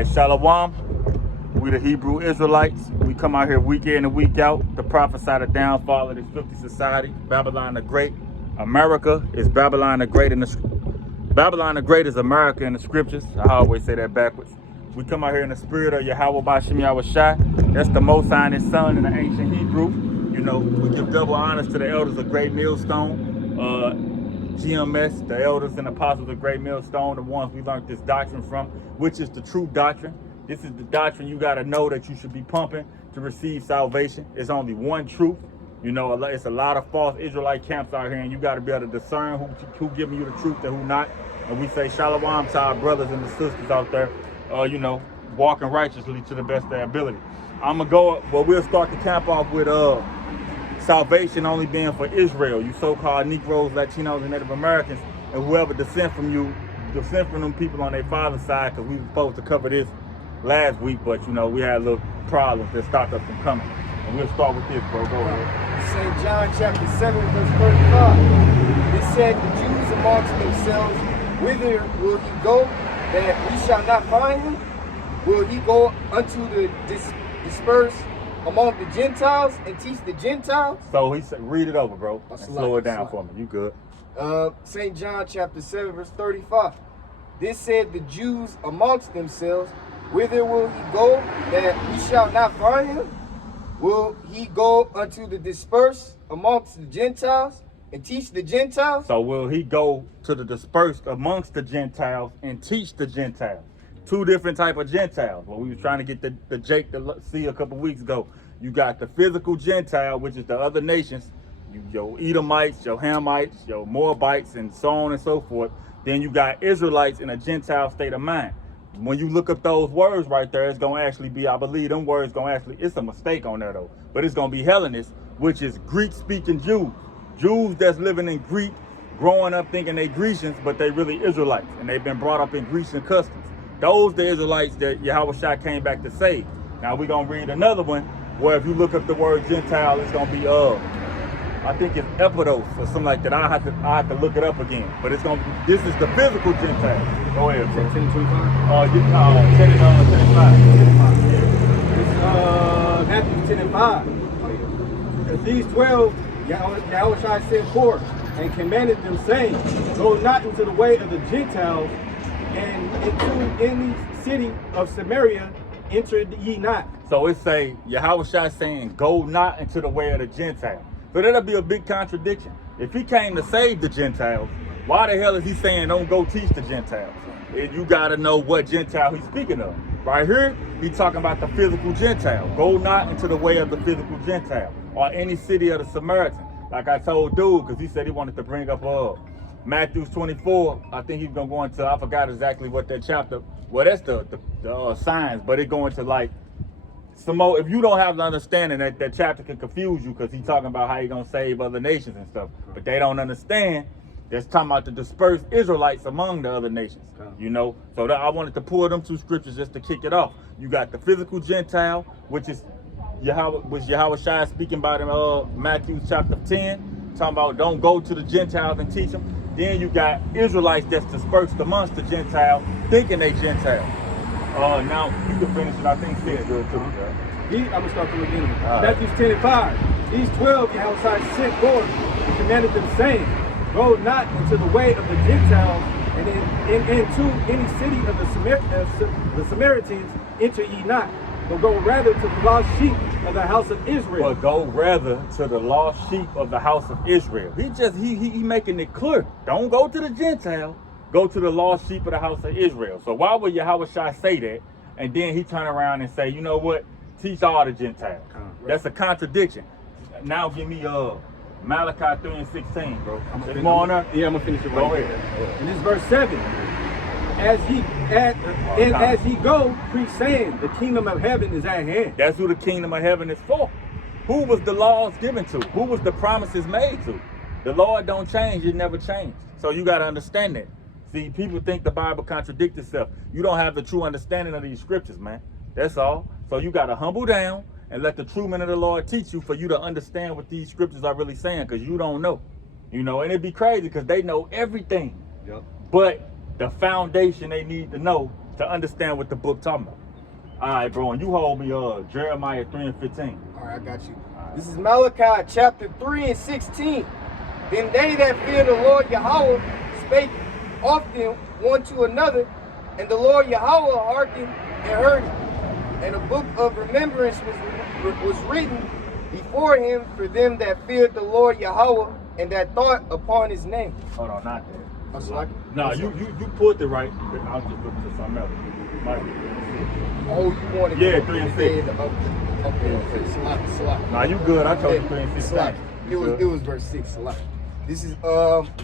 Alright, Shalom. We the Hebrew Israelites. We come out here week in and week out to prophesy the downfall of this filthy society. Babylon the Great. America is Babylon the Great Babylon the Great is America in the scriptures. I always say that backwards. We come out here in the spirit of Yahawashi. That's the Most High and His Son in the ancient Hebrew. You know, we give double honors to the elders of Great Millstone. GMS, the elders and apostles of Great Millstone, the ones we learned this doctrine from, which is the true doctrine. This is the doctrine you got to know that you should be pumping to receive salvation. It's only one truth. You know, it's a lot of false Israelite camps out here, and you got to be able to discern who giving you the truth and who not. And we say shalom to our brothers and the sisters out there, you know, walking righteously to the best of their ability. I'm going to go, well, we'll start the camp off with salvation only being for Israel, you so-called Negroes, Latinos, and Native Americans, and whoever descend from them people on their father's side, because we were supposed to cover this last week, but you know, we had a little problems that stopped us from coming. And we'll start with this, bro. Go ahead. St. John chapter 7, verse 35. It said, the Jews amongst themselves, whither will he go, that we shall not find him? Will he go unto the dispersed among the Gentiles and teach the Gentiles? So he said, read it over, bro. And slow it down for me. You good? St. John chapter 7, verse 35. This said the Jews amongst themselves, whither will he go, that we shall not find him? Will he go unto the dispersed amongst the Gentiles and teach the Gentiles? So will he go to the dispersed amongst the Gentiles and teach the Gentiles? Two different type of Gentiles. Well, we were trying to get the Jake to see a couple weeks ago. You got the physical Gentile, which is the other nations, your Edomites, your Hamites, your Moabites, and so on and so forth. Then you got Israelites in a Gentile state of mind. When you look up those words right there, it's going to actually be, I believe them words going to actually, it's a mistake on there though, but it's going to be Hellenists, which is Greek-speaking Jews. Jews that's living in Greek, growing up thinking they Grecians, but they really Israelites, and they've been brought up in Grecian customs. Those the Israelites that Yahawashi came back to save. Now we're going to read another one where if you look up the word Gentile, it's going to be, I think it's Epidos or something like that. I have to look it up again. But it's going to be, this is the physical Gentile. Go ahead, bro. 10 and 25? 10 and 25. Matthew 10 and 5. Because these 12, Yahawashi sent forth and commanded them, saying, go not into the way of the Gentiles, and into any city of Samaria enter ye not. So it say, Yahawashi saying, go not into the way of the Gentiles. So that'll be a big contradiction. If he came to save the Gentiles, why the hell is he saying don't go teach the Gentiles? And you gotta know what Gentile he's speaking of. Right here, he's talking about the physical Gentile. Go not into the way of the physical Gentile, or any city of the Samaritan. Like I told dude, because he said he wanted to bring up Matthew 24. I think he's gonna go into, I forgot exactly what that chapter, well that's the signs, but it go into like some more. If you don't have the understanding, that chapter can confuse you, because he's talking about how he's gonna save other nations and stuff, but they don't understand that's talking about the dispersed Israelites among the other nations. You know, so I wanted to pull them two scriptures just to kick it off. You got the physical Gentile, which is Yahawashi speaking about in Matthew chapter 10, talking about don't go to the Gentiles and teach them. Then you got Israelites that's dispersed amongst the Gentiles, thinking they Gentile. Now you can finish it. I think Sid good too. I'm gonna start from the beginning. Matthew 10 and 5. These 12 Yahawashi sent forth and commanded them, saying, go not into the way of the Gentiles, and into any city of the Samaritans enter ye not, but go rather to the lost sheep of the house of Israel. But go rather to the lost sheep of the house of Israel. He making it clear. Don't go to the Gentile. Go to the lost sheep of the house of Israel. So why would Yahawashi say that? And then he turn around and say, you know what? Teach all the Gentiles. That's a contradiction. Now give me Malachi 3 and 16, bro. There's more on there? Yeah, I'm gonna finish it right. Go ahead. And this is verse 7. As he go, preach saying, the kingdom of heaven is at hand. That's who the kingdom of heaven is for. Who was the laws given to? Who was the promises made to? The Lord don't change, it never changed. So you got to understand that. See, people think the Bible contradicts itself. You don't have the true understanding of these scriptures, man. That's all. So you got to humble down and let the true men of the Lord teach you, for you to understand what these scriptures are really saying, because you don't know. You know, and it'd be crazy because they know everything. Yep. But the foundation they need to know to understand what the book talking about. All right, bro, and you hold me Jeremiah 3 and 15. All right, I got you. This is Malachi chapter 3 and 16. Then they that fear the Lord Yahweh spake often one to another, and the Lord Yahweh hearkened and heard it. And a book of remembrance was written before him for them that feared the Lord Yahweh and that thought upon his name. Hold on, not that. That's like, No, you put it right. I'll just look for something else. oh, you wanted Yeah, 3 and 6. Okay. Salak. Nah, you good. I told you 3 and 6. Salak. It was verse 6. Salak. This is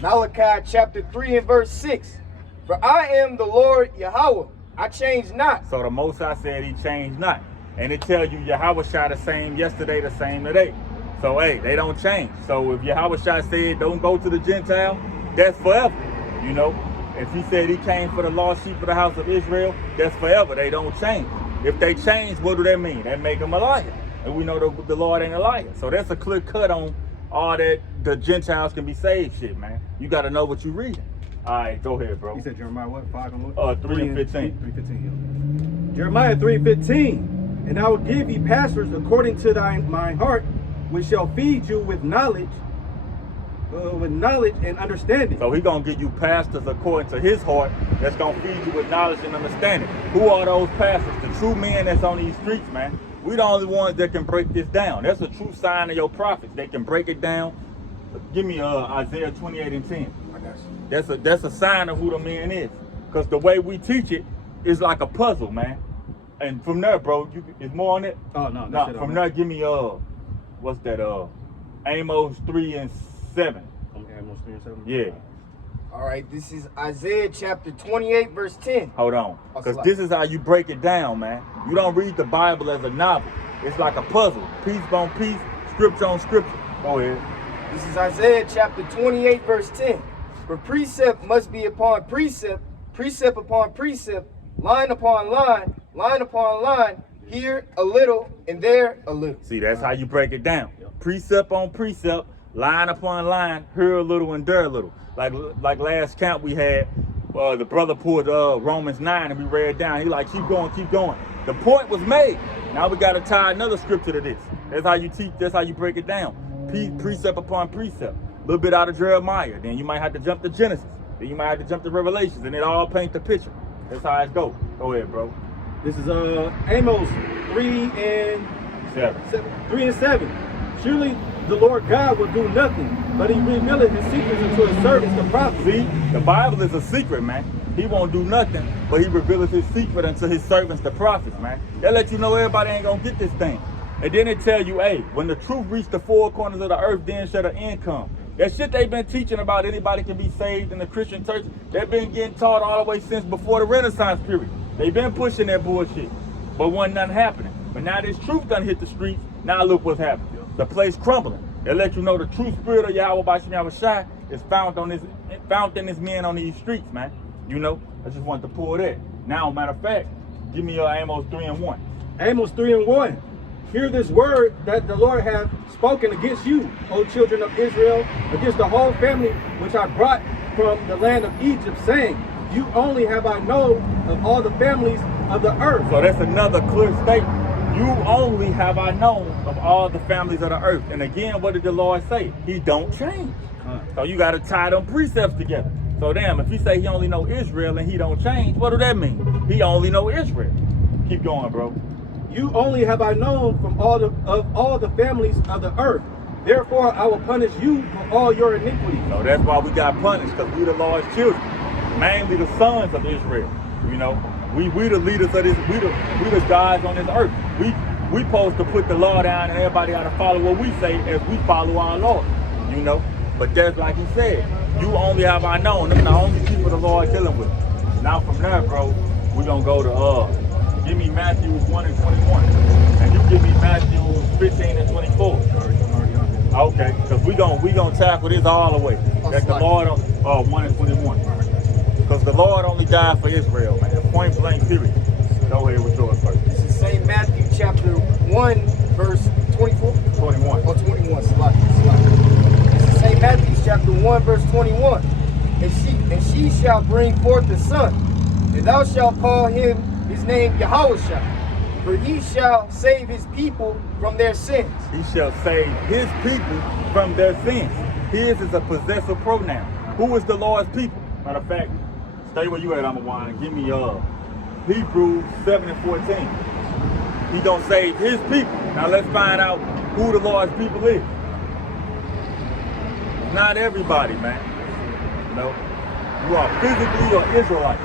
Malachi chapter 3 and verse 6. For I am the Lord Yahweh, I change not. So the Most High said he changed not. And it tells you Yahawashi the same yesterday, the same today. So hey, they don't change. So if Yahawashi said don't go to the Gentile, that's forever. You know, if he said he came for the lost sheep of the house of Israel, that's forever. They don't change. If they change, what do that mean? That make them a liar. And we know the Lord ain't a liar. So that's a clear cut on all that the Gentiles can be saved shit, man. You got to know what you reading. All right, go ahead, bro. You said Jeremiah what? 5 and what? 3 and 15. 3:15. Jeremiah 3:15. And I will give ye pastors according to mine heart, which shall feed you with knowledge and understanding. So he gonna give you pastors according to his heart that's gonna feed you with knowledge and understanding. Who are those pastors? The true men that's on these streets, man. We the only ones that can break this down. That's a true sign of your prophets. They can break it down. Give me Isaiah 28 and 10. I got you. That's a sign of who the man is. Because the way we teach it is like a puzzle, man. And from there, bro, is more on it? Oh, no. No, from there, give me, what's that, Amos 3 and 7. Amos 3 and 7? Yeah. All right, this is Isaiah chapter 28, verse 10. Hold on. Because this is how you break it down, man. You don't read the Bible as a novel. It's like a puzzle. Piece on piece, scripture on scripture. Go ahead. This is Isaiah chapter 28, verse 10. For precept must be upon precept, precept upon precept, line upon line, line upon line, here a little and there a little. See, that's how you break it down. Precept on precept, line upon line, here a little and there a little. Like last count we had, the brother pulled Romans 9 and we read down. He like, keep going, keep going. The point was made. Now we got to tie another scripture to this. That's how you teach, that's how you break it down. Precept upon precept. A little bit out of Jeremiah. Then you might have to jump to Genesis. Then you might have to jump to Revelations. And it all paints the picture. That's how it goes. Go ahead, bro. This is Amos 3 and 7. Surely the Lord God will do nothing, but he revealeth his secrets unto his servants, the prophets. See, the Bible is a secret, man. He won't do nothing, but he revealeth his secret unto his servants, the prophets, man. That let you know everybody ain't gonna get this thing. And then it tell you, hey, when the truth reach the four corners of the earth, then shall the end come. That shit they've been teaching about anybody can be saved in the Christian church, they've been getting taught all the way since before the Renaissance period. They've been pushing that bullshit, but wasn't nothing happening. But now this truth done hit the streets, now look what's happening. The place crumbling. They let you know the true spirit of Yahawashi is found in this men on these streets, man. You know, I just wanted to pull that. Now, matter of fact, give me Amos 3 and 1. Amos 3 and 1. Hear this word that the Lord hath spoken against you, O children of Israel, against the whole family which I brought from the land of Egypt, saying, you only have I known of all the families of the earth. So that's another clear statement. You only have I known of all the families of the earth. And again, what did the Lord say? He don't change. So you got to tie them precepts together. So damn, if he say he only know Israel and he don't change, what do that mean? He only know Israel. Keep going, bro. You only have I known from all the families of the earth. Therefore, I will punish you for all your iniquities. So that's why we got punished, because we the Lord's children, mainly the sons of Israel. You know, we the leaders of this. We the guys on this earth. We supposed to put the law down, and everybody ought to follow what we say as we follow our Lord. You know, but that's like he said. You only have I known. Them the only people the Lord dealing with. Now from there, bro, we gonna go to give me Matthew 1 and 21, and you give me Matthew 15 and 24. Okay, because we gonna tackle this all the way. That's the Lord on 1 and 21. Because the Lord only died for Israel, man. Point blank, period. Go ahead with yours first. This is St. Matthew chapter 1, verse 24? 21. Oh, 21. This is St. Matthew chapter 1, verse 21. And she shall bring forth a son, And thou shalt call his name Yahawashi, for he shall save his people from their sins. He shall save his people from their sins. His is a possessive pronoun. Who is the Lord's people? Matter of fact, stay where you at, Amawan, and give me Hebrews 7 and 14. He gonna save his people. Now let's find out who the Lord's people is. Not everybody, man. No. You are physically or Israelite.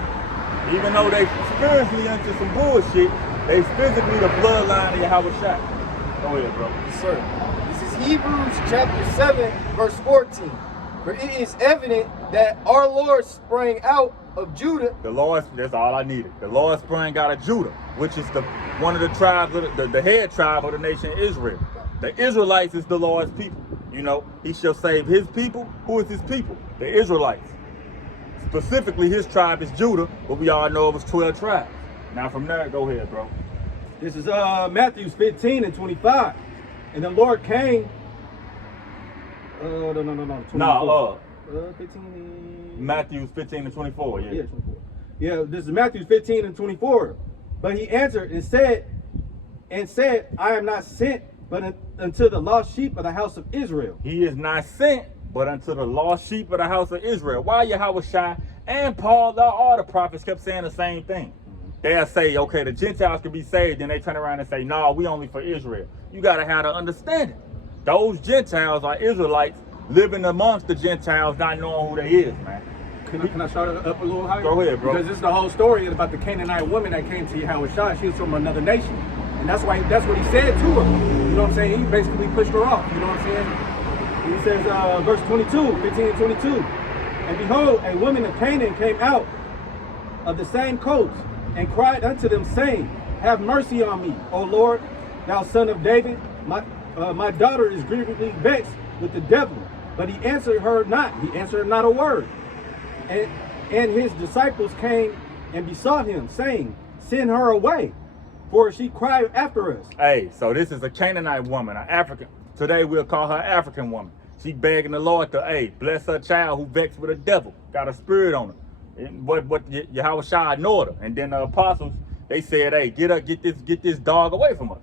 Even though they spiritually into some bullshit, they physically the bloodline of Yahawashi. Go ahead, bro. Yes, sir. This is Hebrews chapter 7, verse 14. For it is evident that our Lord sprang out of Judah. The Lord, that's all I needed. The Lord sprang out of Judah, which is one of the tribes, of the head tribe of the nation Israel. The Israelites is the Lord's people. You know, he shall save his people. Who is his people? The Israelites. Specifically, his tribe is Judah, but we all know it was 12 tribes. Now from there, go ahead, bro. This is Matthew 15 and 25. And the Lord came. No. 24. 15. Matthew 15 and 24. Yeah. Yeah, 24. Yeah, this is Matthew 15 and 24. But he answered and said, I am not sent but unto the lost sheep of the house of Israel. He is not sent but unto the lost sheep of the house of Israel. Why Yahawashi and Paul, all the prophets kept saying the same thing. They'll say, okay, the Gentiles can be saved. Then they turn around and say, no, we only for Israel. You got to have the understanding. Those Gentiles are Israelites living amongst the Gentiles, not knowing who they is, man. Can I start it up a little higher? Go ahead, bro. Because this is the whole story about the Canaanite woman that came to Yahawashi. She was from another nation. And that's what he said to her. You know what I'm saying? He basically pushed her off. You know what I'm saying? He says, verse 22, 15 and 22. And behold, a woman of Canaan came out of the same coast and cried unto them, saying, have mercy on me, O Lord, thou son of David. My daughter is grievously vexed with the devil. But he answered her not. He answered not a word. And his disciples came and besought him, saying, send her away, for she cried after us. Hey, so this is a Canaanite woman, an African. Today we'll call her African woman. She begging the Lord to, hey, bless her child who vexed with a devil, got a spirit on her. But Yahawashi ignored her. And then the apostles, they said, hey, get this dog away from us.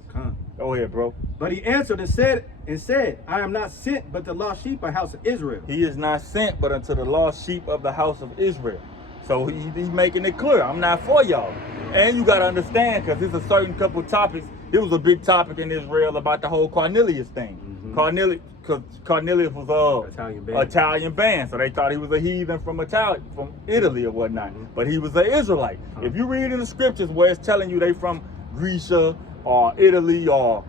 Go ahead, bro. But he answered and said, I am not sent but the lost sheep of the house of Israel. He is not sent but unto the lost sheep of the house of Israel. So he's making it clear, I'm not for y'all. And you got to understand, because there's a certain couple topics. It was a big topic in Israel about the whole Cornelius thing. Cornelius was Italian band, so they thought he was a heathen from Italy or whatnot. But he was an Israelite. If you read in the scriptures where it's telling you they from Greece or Italy or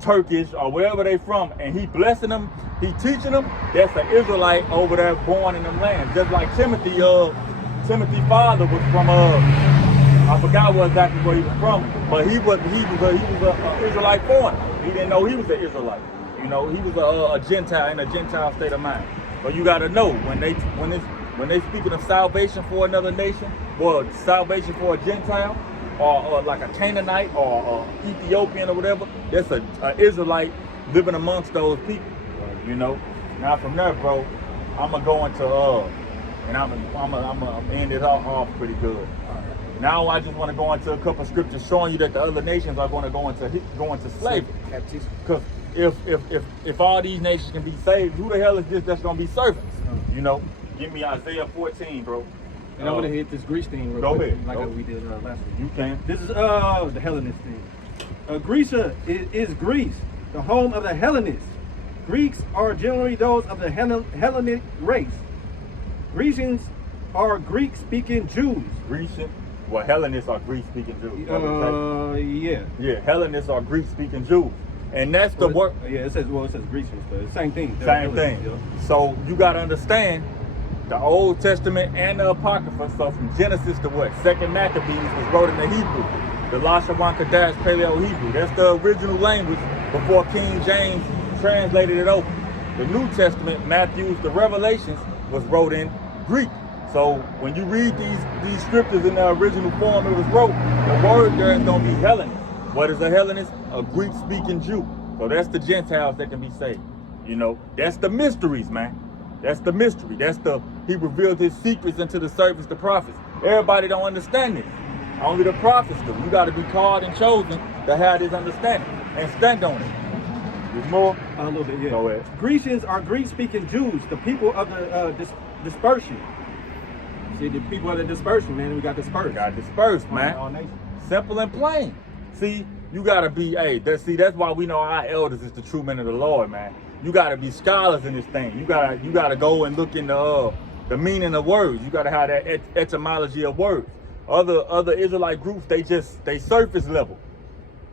Turkish or wherever they from, and he blessing them, he teaching them, that's an Israelite over there born in them lands. Just like Timothy's father was from I forgot exactly where he was from, but he was an Israelite foreigner. He didn't know he was an Israelite. You know, he was a Gentile in a Gentile state of mind. But you got to know when they speaking of salvation for another nation, or salvation for a Gentile, or like a Canaanite or Ethiopian or whatever, that's an Israelite living amongst those people. You know. Now from there, bro, I'm gonna go into and I'm gonna end it off pretty good. Now I just want to go into a couple of scriptures showing you that the other nations are going to go into slavery. Because if all these nations can be saved, who the hell is this that's going to be servants? You know, give me Isaiah 14, bro. And I'm going to hit this Greece thing real quick. Go ahead. Like we did last week. You can. This is the Hellenist thing. Greece is Greece, the home of the Hellenists. Greeks are generally those of the Hellenic race. Grecians are Greek-speaking Jews. Grecian? Well, Hellenists are Greek-speaking Jews. Yeah, Hellenists are Greek-speaking Jews. And that's the word. Yeah, it says Grecians, but it's the same thing. Same thing. Yeah. So you got to understand the Old Testament and the Apocrypha. So from Genesis to what? Second Maccabees was wrote in the Hebrew. The Lashawan Kadash Paleo-Hebrew. That's the original language before King James translated it over. The New Testament, Matthew's, the Revelations, was wrote in Greek. So when you read these scriptures in the original form it was wrote, the word there is going to be Hellenist. What is a Hellenist? A Greek-speaking Jew. So that's the Gentiles that can be saved. You know, that's the mysteries, man. That's the mystery. He revealed his secrets unto the servants, the prophets. Everybody don't understand this. Only the prophets do. You got to be called and chosen to have this understanding and stand on it. There's more? A little bit, yeah. Go ahead. Grecians are Greek-speaking Jews, the people of the dispersion. See, the people of the dispersion, man, we got dispersed. Got dispersed, man. All nations. Simple and plain. See, you gotta be, that's why we know our elders is the true men of the Lord, man. You gotta be scholars in this thing. You gotta go and look into the meaning of words. You gotta have that etymology of words. Other Israelite groups, they surface level.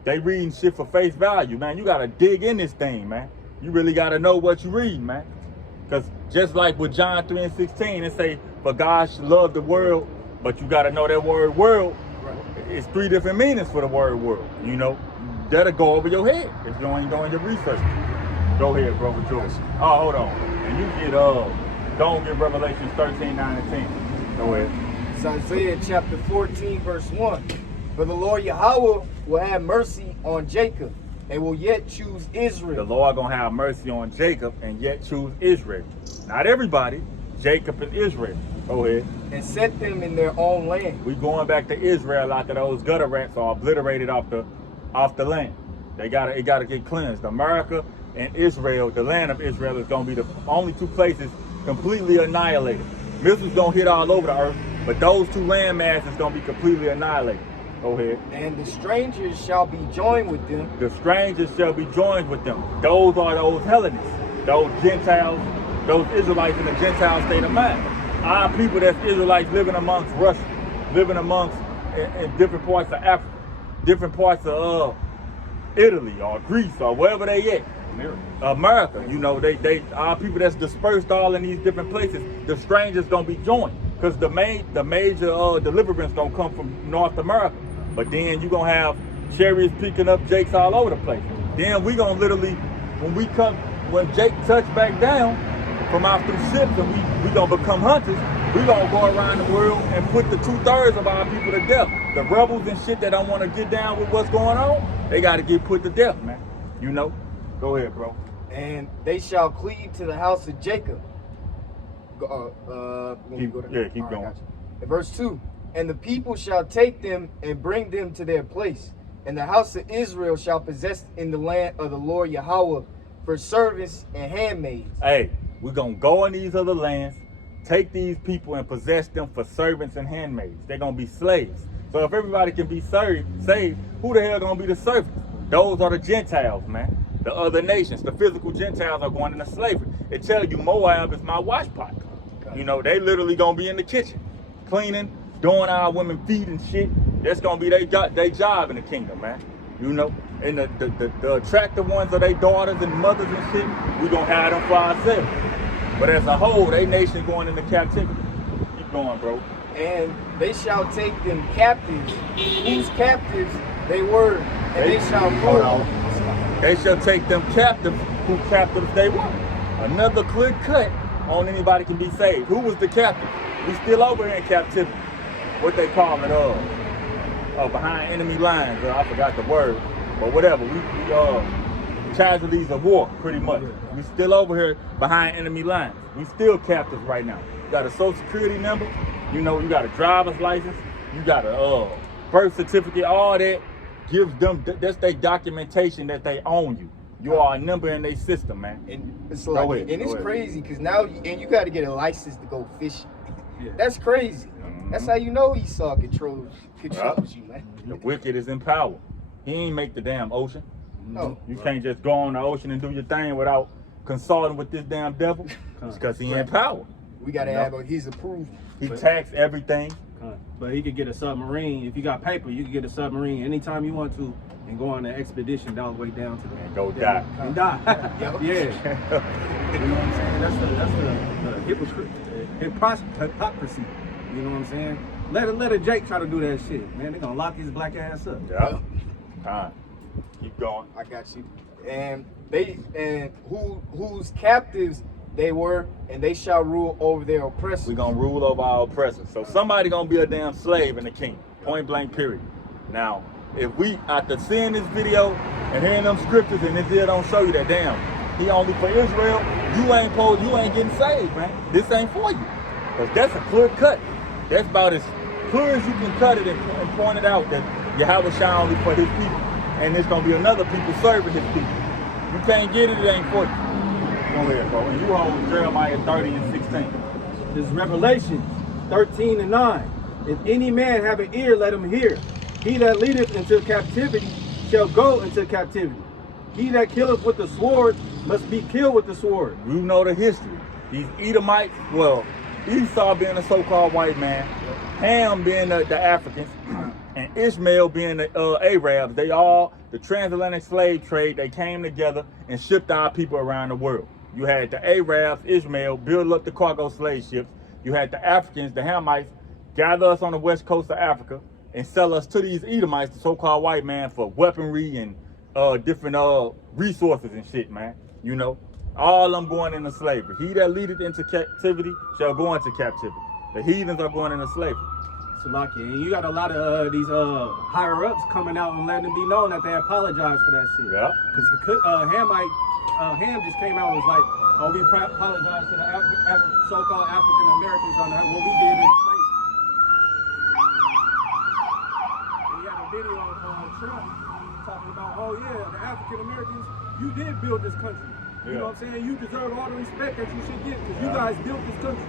They reading shit for face value, man. You gotta dig in this thing, man. You really gotta know what you read, man. Because just like with John 3:16, it say, for God loved the world, but you gotta know that word world. It's 3 different meanings for the word world. You know, that'll go over your head if you ain't doing your research. Go ahead, brother George. Oh, hold on. And you get don't get Revelation 13, 9, and 10. Go ahead. It's Isaiah chapter 14, verse 1. For the Lord Yahweh will have mercy on Jacob and will yet choose Israel. The Lord gonna have mercy on Jacob and yet choose Israel. Not everybody, Jacob and Israel. Go ahead. And set them in their own land. We going back to Israel after those gutter rats are obliterated off the land. It gotta get cleansed. America and Israel, the land of Israel, is gonna be the only 2 places completely annihilated. Missiles gonna hit all over the earth, but those 2 land masses gonna be completely annihilated. Go ahead. And the strangers shall be joined with them. The strangers shall be joined with them. Those are those Hellenists, those Gentiles, those Israelites in the Gentile state of mind. Our people that's Israelites living amongst Russia, living amongst in different parts of Africa, different parts of Italy or Greece or wherever they at. America, you know, our people that's dispersed all in these different places, the strangers gonna be joined. Because the major deliverance gonna come from North America. But then you gonna have chariots picking up Jakes all over the place. Then we gonna literally, when Jake touch back down from our through ships and we gonna become hunters, we gonna go around the world and put the 2/3 of our people to death. The rebels and shit that don't wanna get down with what's going on, they gotta get put to death, man. You know? Go ahead, bro. And they shall cleave to the house of Jacob. Keep going. In verse 2, and the people shall take them and bring them to their place, and the house of Israel shall possess in the land of the Lord Yahweh for servants and handmaids. Hey, we're gonna go in these other lands, take these people and possess them for servants and handmaids. They're gonna be slaves. So if everybody can be saved, who the hell gonna be the servants? Those are the Gentiles, man. The other nations, the physical Gentiles are going into slavery. They tell you Moab is my wash pot. You know, they literally gonna be in the kitchen, cleaning, doing our women feet and shit. That's gonna be their job in the kingdom, man. You know, and the attractive ones are their daughters and mothers and shit. We gonna have them for ourselves. But as a whole, they nation going into captivity. Keep going, bro. And they shall take them captives, whose captives they were, and they shall rule. They shall take them captives, who captives they were. Another clear cut on anybody can be saved. Who was the captive? We still over here in captivity. What they call it, behind enemy lines. I forgot the word, but whatever. We casualties of war, pretty much. We still over here behind enemy lines. We still captives right now. You got a social security number. You know, you got a driver's license. You got a birth certificate. All that gives them. That's their documentation that they own you. You are a number in their system, man. And it's like, and it's crazy because now, you got to get a license to go fishing. Yeah. That's crazy. Mm-hmm. That's how you know Esau controls you, man. The wicked is in power. He ain't make the damn ocean. No. You can't just go on the ocean and do your thing without consulting with this damn devil. It's because he in power. We got to have his approval. He tax everything. But he could get a submarine. If you got paper, you can get a submarine anytime you want to and go on an expedition all the way down to and go die. And die. Yeah. You know what I'm saying? That's the hypocrisy. You know what I'm saying? Let a Jake try to do that shit, man. They're gonna lock his black ass up. Yeah. Keep going. I got you. And whose captives they were, and they shall rule over their oppressors. We're gonna rule over our oppressors. So somebody gonna be a damn slave in the kingdom. Point blank, period. Now, if we, after seeing this video and hearing them scriptures, and this deal don't show you that, damn, he only for Israel, you ain't getting saved, man. This ain't for you. Because that's a clear cut. That's about as clear as you can cut it and point it out that Yahawashi only for his people. And there's going to be another people serving his people. You can't get it, it ain't for you. Go ahead, bro. And you hold Jeremiah 30 and 16. This is Revelation 13 and 9. If any man have an ear, let him hear. He that leadeth into captivity shall go into captivity. He that killeth with the sword must be killed with the sword. You know the history. These Edomites, well, Esau being a so-called white man, Ham being the Africans, and Ishmael being the Arabs, they all, the transatlantic slave trade, they came together and shipped our people around the world. You had the Arabs, Ishmael, build up the cargo slave ships. You had the Africans, the Hamites, gather us on the west coast of Africa and sell us to these Edomites, the so-called white man, for weaponry and different resources and shit, man. You know, all of them going into slavery. He that leadeth into captivity shall go into captivity. The heathens are going into slavery. Salaki, and you got a lot of these higher ups coming out and letting it be known that they apologize for that shit. Yeah. Because Ham just came out and was like, oh, we apologize to the so-called African Americans on what we did in slavery. And he had a video of Trump talking about, oh yeah, the African Americans, you did build this country. You know what I'm saying? You deserve all the respect that you should get because you guys built this country.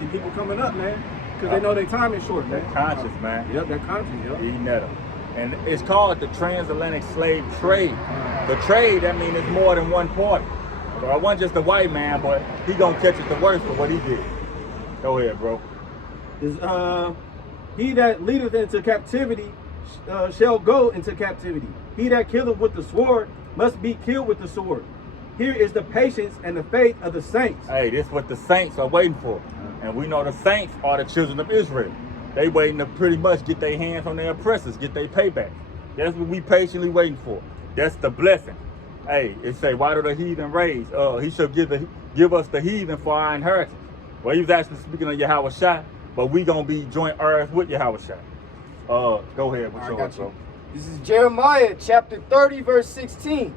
See people coming up, man. Because they know their time is short, man. They're conscious, man. Yep, they're conscious, yep. Eating at them. And it's called the transatlantic slave trade. The trade, that means it's more than one party. So I wasn't just a white man, but he gonna catch it the worst for what he did. Go ahead, bro. He that leadeth into captivity shall go into captivity. He that killeth with the sword must be killed with the sword. Here is the patience and the faith of the saints. Hey, this is what the saints are waiting for. And we know the saints are the children of Israel. They waiting to pretty much get their hands on their oppressors, get their payback. That's what we patiently waiting for. That's the blessing. Hey, it say, why do the heathen rage? He shall give us the heathen for our inheritance. Well, he was actually speaking of Yahawashi, but we gonna be joint heirs with Yahawashi. Go ahead with yours, bro. This is Jeremiah chapter 30, verse 16.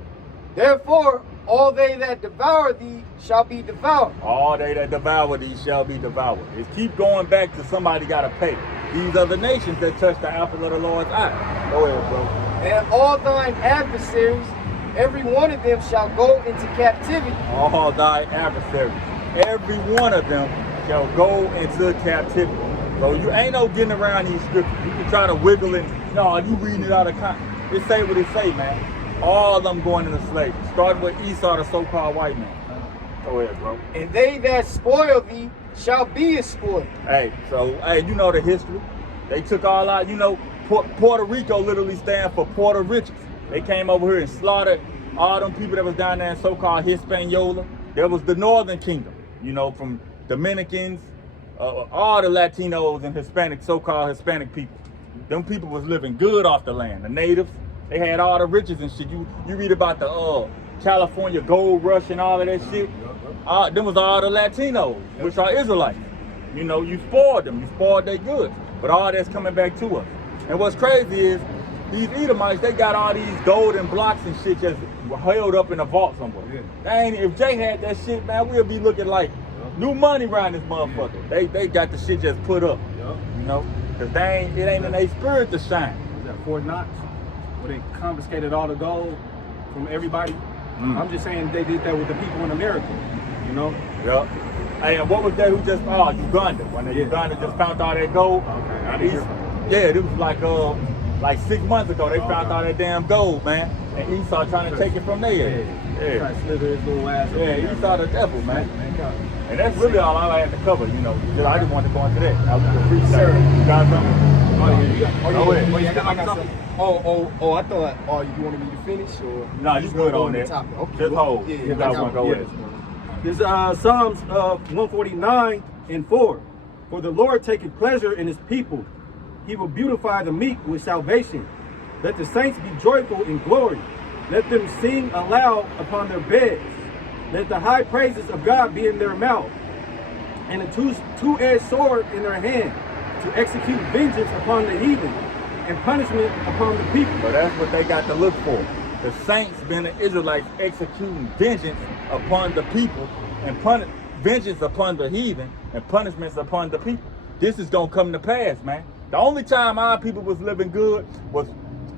Therefore, all they that devour thee shall be devoured. All they that devour thee shall be devoured. It keep going back to somebody gotta pay. These are the nations that touch the apple of the Lord's eye. Go ahead, bro. And all thine adversaries, every one of them shall go into captivity. All thy adversaries, every one of them shall go into captivity. So you ain't no getting around these scriptures. You can try to wiggle it. No, you reading it out of context. It say what it say, man. All of them going into slavery. Starting with Esau, the so-called white man. Go ahead, bro. And they that spoil thee shall be a spoil. Hey, so, hey, you know the history. They took all out, you know, Puerto Rico literally stands for Puerto Riches. They came over here and slaughtered all them people that was down there in so-called Hispaniola. There was the Northern Kingdom, you know, from Dominicans, all the Latinos and Hispanic, so-called Hispanic people. Them people was living good off the land. The natives, they had all the riches and shit. You read about the California gold rush and all of that shit. Them was all the Latinos, which are Israelites. You know, you spoiled them. You spoiled their goods. But all that's coming back to us. And what's crazy is, these Edomites, they got all these golden blocks and shit just held up in a vault somewhere. Dang, if Jay had that shit, man, we'll be looking like new money around this motherfucker. They got the shit just put up. You know? Because it ain't in their spirit to shine. Was that Fort Knox? Where they confiscated all the gold from everybody? I'm just saying they did that with the people in America, you know? Yep. Hey, and what was that who just, Uganda, when Uganda just found all that gold? Okay. Yeah, it was like 6 months ago, they found all that damn gold, man. And Esau trying to take it from there. Yeah. Trying to slither his little ass. Yeah, Esau the devil, man. And that's really all I had to cover, you know. I just wanted to go into that. I was a freestyle. You got something? I got something. I thought, you wanted me to finish or? No, you good on that. Okay. Just hold. Yeah, You guys want to go with it. This is Psalms 149 and 4. For the Lord taketh pleasure in his people. He will beautify the meek with salvation. Let the saints be joyful in glory. Let them sing aloud upon their beds. Let the high praises of God be in their mouth, and a two-edged sword in their hand, to execute vengeance upon the heathen, and punishment upon the people. So that's what they got to look for. The saints being the Israelites executing vengeance upon the people, and vengeance upon the heathen, and punishments upon the people. this is gonna come to pass, man. The only time our people was living good was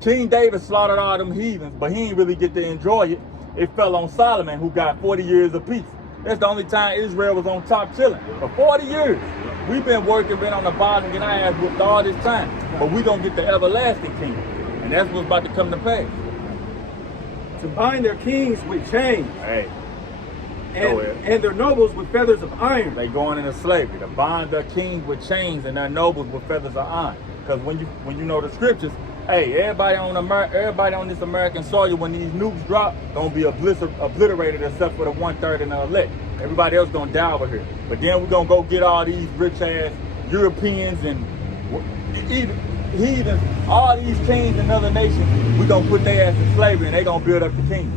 King David slaughtered all them heathens, but he didn't really get to enjoy it. It fell on Solomon, who got 40 years of peace. That's the only time Israel was on top chilling. For 40 years. We've been working, been on the bottom, getting our ass whooped all this time. But we gonna get the everlasting kingdom. And that's what's about to come to pass. To bind their kings with chains. Hey. And their nobles with feathers of iron. They going into slavery. To bind their kings with chains and their nobles with feathers of iron. Because when you know the scriptures, hey, everybody on this American soil, when these nukes drop, gonna be obliterated except for the 1/3 and the elect. Everybody else gonna die over here. But then we're gonna go get all these rich ass Europeans and heathens, all these kings in other nations. We're gonna put their ass in slavery and they gonna build up the kingdom.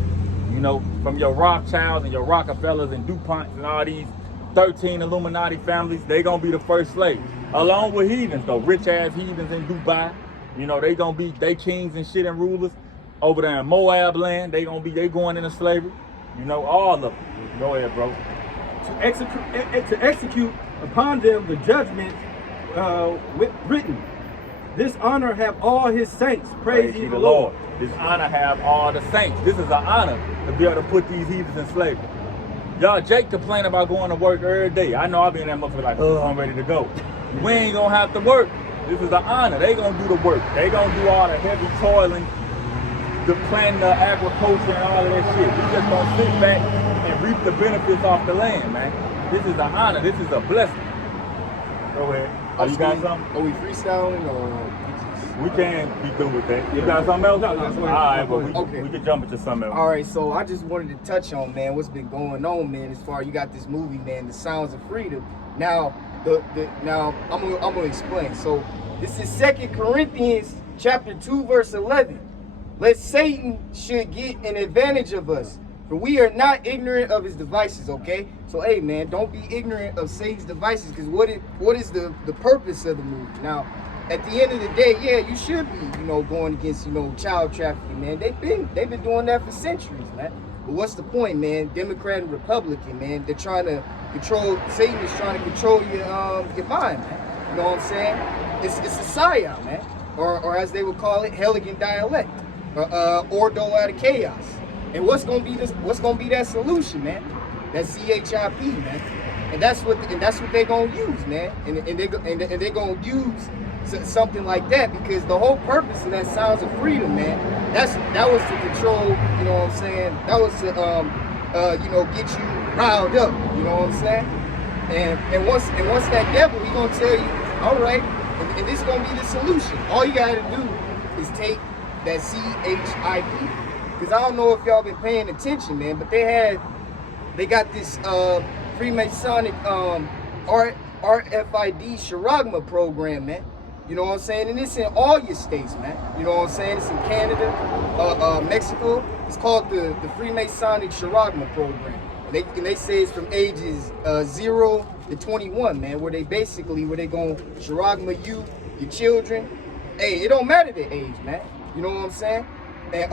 You know, from your Rothschilds and your Rockefellers and DuPonts and all these 13 Illuminati families, they gonna be the first slaves. Along with heathens though, rich ass heathens in Dubai. You know, they gonna be they kings and shit and rulers over there in Moab land. They going into slavery. You know, all of them. Go ahead, bro. To execute upon them the judgment written. This honor have all his saints. Praise ye the Lord. This honor have all the saints. This is an honor to be able to put these heathens in slavery. Y'all, Jake complain about going to work every day. I know I'll be in that motherfucker like, oh, I'm ready to go. We ain't gonna have to work. This is an honor. They gonna do the work. They gonna do all the heavy toiling, the planting the agriculture and all of that shit. We just gonna sit back and reap the benefits off the land, man. This is an honor. This is a blessing. Go ahead. Oh, you got something? Are we freestyling or? We can be through with that. You got something else? No, all right, but we can jump into something else. All right, so I just wanted to touch on, man, what's been going on, man, as far as you got this movie, man, The Sounds of Freedom. Now, now I'm gonna explain. So this is 2 Corinthians chapter 2, verse 11. Lest Satan should get an advantage of us, for we are not ignorant of his devices, okay? So, hey, man, don't be ignorant of Satan's devices, because what is the purpose of the movie? Now, at the end of the day, yeah, you should be, you know, going against, you know, child trafficking, man. They've been doing that for centuries, man. But what's the point, man? Democrat and Republican, man. They're trying to control. Satan is trying to control your mind, man. You know what I'm saying? It's a psyop, man, or as they would call it, Hegelian dialect, ordo out of chaos. And what's gonna be that solution, man? That's CHIP, man. And that's what they're gonna use, man. And they're gonna use something like that, because the whole purpose of that Sounds of Freedom, man, that was to control, you know what I'm saying? That was to you know, get you riled up, you know what I'm saying? And once that devil, he gonna tell you, all right, and this is gonna be the solution. All you gotta do is take that CHIP. Because I don't know if y'all been paying attention, man, but they got this Freemasonic RFID Charagma program, man. You know what I'm saying? And it's in all your states, man. You know what I'm saying? It's in Canada, Mexico. It's called the Freemasonic Charagma program. And they say it's from ages 0 to 21, man, where they gonna Charagma you, your children. Hey, it don't matter the age, man. You know what I'm saying? And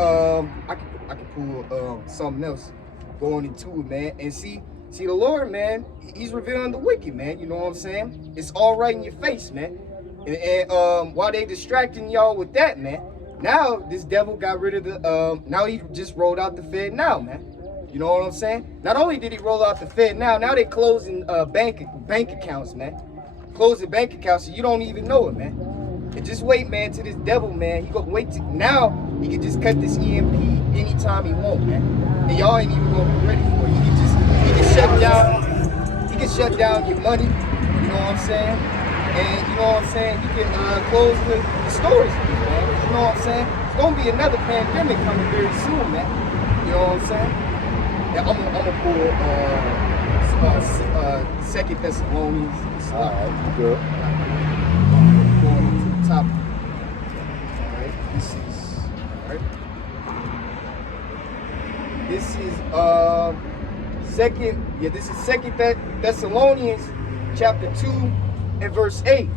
I can pull something else going into it, man. And see the Lord, man, he's revealing the wicked, man. You know what I'm saying? It's all right in your face, man. And while they distracting y'all with that, man, now this devil got rid of the now he just rolled out the Fed now, man. You know what I'm saying? Not only did he roll out the Fed now they closing bank accounts, man. Closing bank accounts, so you don't even know it, man. And just wait, man, to this devil, man. He gonna wait till now he can just cut this EMP anytime he want, man. And y'all ain't even gonna be ready for it. He can shut down your money, you know what I'm saying? And you know what I'm saying? You can close the stores, man. You know what I'm saying? It's gonna be another pandemic coming very soon, man. You know what I'm saying? Yeah, I'm gonna pull 2 Thessalonians. All right, good. Going into the top. All right, this is 2 Thessalonians chapter 2 and verse 8.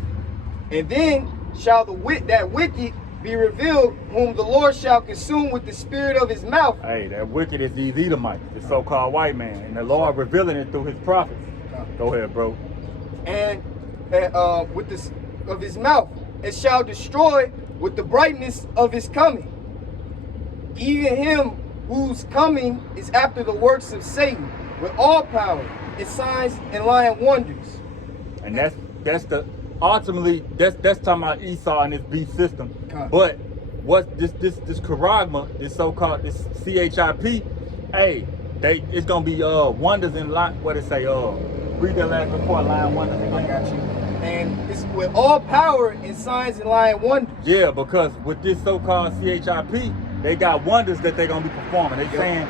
And then shall that wicked be revealed, whom the Lord shall consume with the spirit of his mouth. Hey, that wicked is these Edomites, the so-called white man, and the Lord revealing it through his prophets. Go ahead, bro. And with this of his mouth, and shall destroy with the brightness of his coming. Even him whose coming is after the works of Satan, with all power and signs and lying wonders. And that's the ultimately that's talking about Esau and his beast system. But what's this charagma, this so-called this CHIP, hey, it's gonna be wonders in line. What it say? Read the last report, line wonders. I got you. And it's with all power and signs and lying wonders. Yeah, because with this so-called CHIP, they got wonders that they're gonna be performing. They saying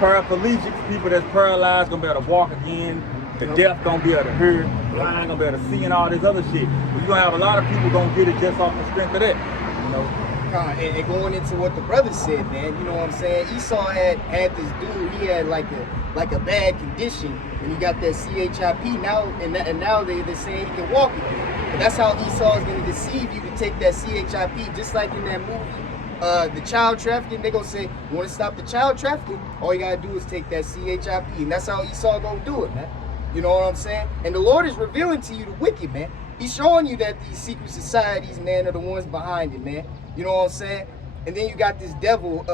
paraplegics, people that's paralyzed, gonna be able to walk again. The deaf gonna be able to hear, blind gonna be able to see, and all this other shit. But you gonna have a lot of people gonna get it just off the strength of that. You know. And going into what the brother said, man, you know what I'm saying? Esau had this dude. He had like a bad condition, and he got that CHIP now, and now they're saying he can walk again. But that's how Esau is gonna deceive you to take that CHIP, just like in that movie, the child trafficking. They gonna say, you want to stop the child trafficking? All you gotta do is take that CHIP, and that's how Esau gonna do it, man. You know what I'm saying? And the Lord is revealing to you the wicked, man. He's showing you that these secret societies, man, are the ones behind it, man. You know what I'm saying? And then you got this devil,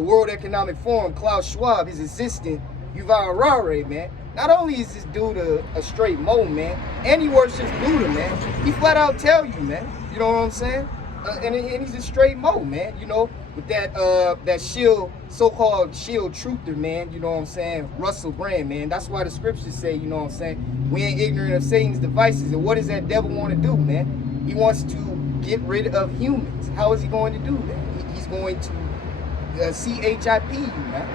World Economic Forum, Klaus Schwab, his assistant, Yuval Harari, man. Not only is this dude a straight mo, man, and he worships Buddha, man. He flat out tell you, man. You know what I'm saying? And he's a straight mo, man. You know, with that shield, so-called shield truther, man. You know what I'm saying? Russell Brand, man. That's why the scriptures say, you know what I'm saying? We ain't ignorant of Satan's devices. And what does that devil want to do, man? He wants to get rid of humans. How is he going to do that? He's going to CHIP you, man.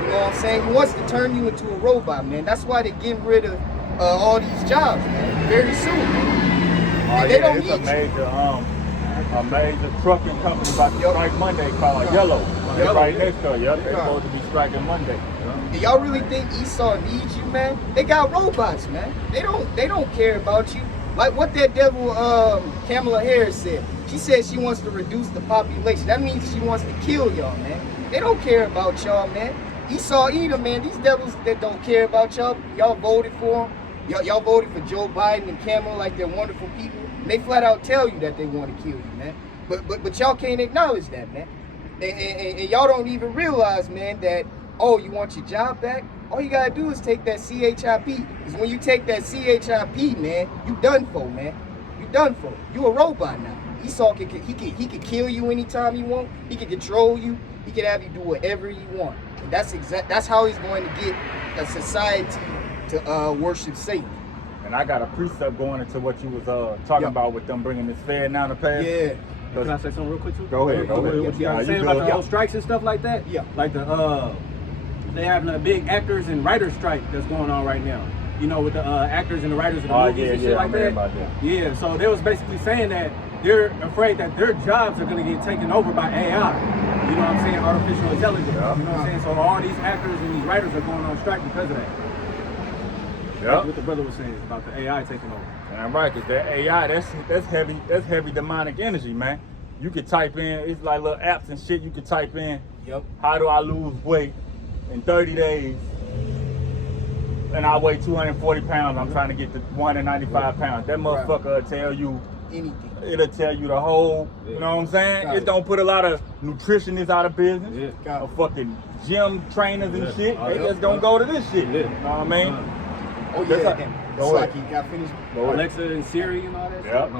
You know what I'm saying? He wants to turn you into a robot, man. That's why they're getting rid of all these jobs, man. Very soon, man. And they don't need you. A major trucking company about to strike Monday called Yellow. Right next to it. Yep, they're supposed to be striking Monday. Do y'all really think Esau needs you, man? They got robots, man. They don't care about you. Like what that devil Kamala Harris said. She said she wants to reduce the population. That means she wants to kill y'all, man. They don't care about y'all, man. Esau either, man. These devils that don't care about y'all, y'all voted for them. Y'all voted for Joe Biden and Kamala like they're wonderful people. And they flat out tell you that they want to kill you, man. But y'all can't acknowledge that, man. And y'all don't even realize, man, that, oh, you want your job back? All you gotta do is take that CHIP. Because when you take that CHIP, man, you done for, man. You done for. You a robot now. Esau he can kill you anytime he want. He can control you. He can have you do whatever you want. And that's how he's going to get a society to worship Satan. And I got a precept going into what you was talking about with them bringing this fair now to pass. Yeah. Can I say something real quick too? Go ahead. What you guys saying about the whole strikes and stuff like that? Yeah. Like they having a big actors and writers strike that's going on right now. You know, with the actors and the writers of the movies and shit like that. Yeah. So they was basically saying that they're afraid that their jobs are going to get taken over by AI. You know what I'm saying? Artificial intelligence. Yeah. You know what I'm saying? So all these actors and these writers are going on strike because of that. Yeah. What the brother was saying about the AI taking over. And right, because that AI, that's heavy demonic energy, man. You could type in, it's like little apps and shit you could type in. Yep. How do I lose weight in 30 days? And I weigh 240 pounds. I'm trying to get to 195 pounds. That motherfucker will tell you anything. It'll tell you the whole, you know what I'm saying? It's gonna put a lot of nutritionists out of business. Yeah. Or fucking gym trainers and shit. They just gonna go to this shit. You know what I mean? Oh yeah. Go ahead. You got finished. Alexa and Siri and all that stuff.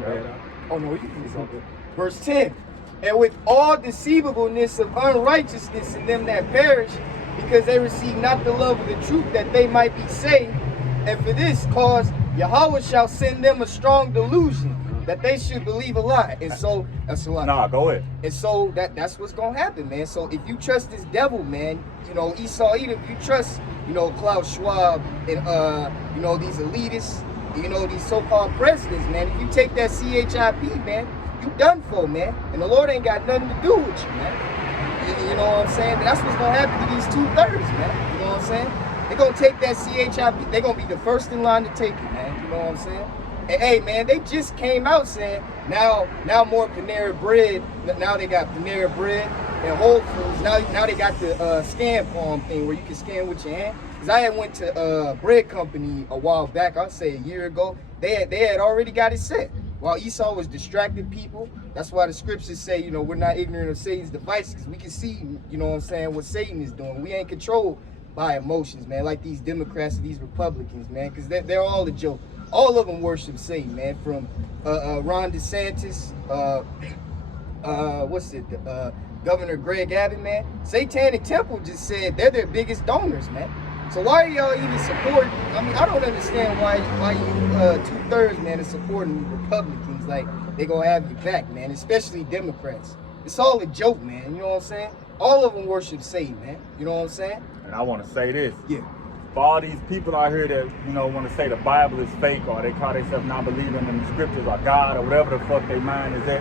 Oh no, you can do something. Verse 10. And with all deceivableness of unrighteousness in them that perish, because they receive not the love of the truth, that they might be saved. And for this cause, Yahweh shall send them a strong delusion, that they should believe a lie. And so, that's a lie. Nah, go ahead. And so, that's what's going to happen, man. So, if you trust this devil, man, you know, Esau, either if you trust, you know, Klaus Schwab and, you know, these elitists, you know, these so-called presidents, man, if you take that CHIP, man, you done for, man. And the Lord ain't got nothing to do with you, man. You know what I'm saying? That's what's going to happen to these 2/3, man. You know what I'm saying? They're going to take that CHIP. They're going to be the first in line to take it, man. You know what I'm saying? And hey, man, they just came out saying now more Panera Bread. Now they got Panera Bread and Whole Foods. Now they got the scan palm thing where you can scan with your hand. Because I had went to a bread company a while back, I'd say a year ago, They had already got it set. While Esau was distracting people, that's why the scriptures say, you know, we're not ignorant of Satan's devices, because we can see, you know what I'm saying, what Satan is doing. We ain't controlled by emotions, man, like these Democrats and these Republicans, man, because they're all a joke. All of them worship Satan, man, from Ron DeSantis, Governor Greg Abbott, man. Satanic Temple just said they're their biggest donors, man. So why are y'all even supporting? I mean, I don't understand why you 2/3, man, is supporting Republicans like they gonna have you back, man. Especially Democrats. It's all a joke, man. You know what I'm saying? All of them worship Satan, man. You know what I'm saying? And I want to say this. Yeah. For all these people out here that, you know, want to say the Bible is fake, or they call themselves not believing in the scriptures or God or whatever the fuck their mind is at,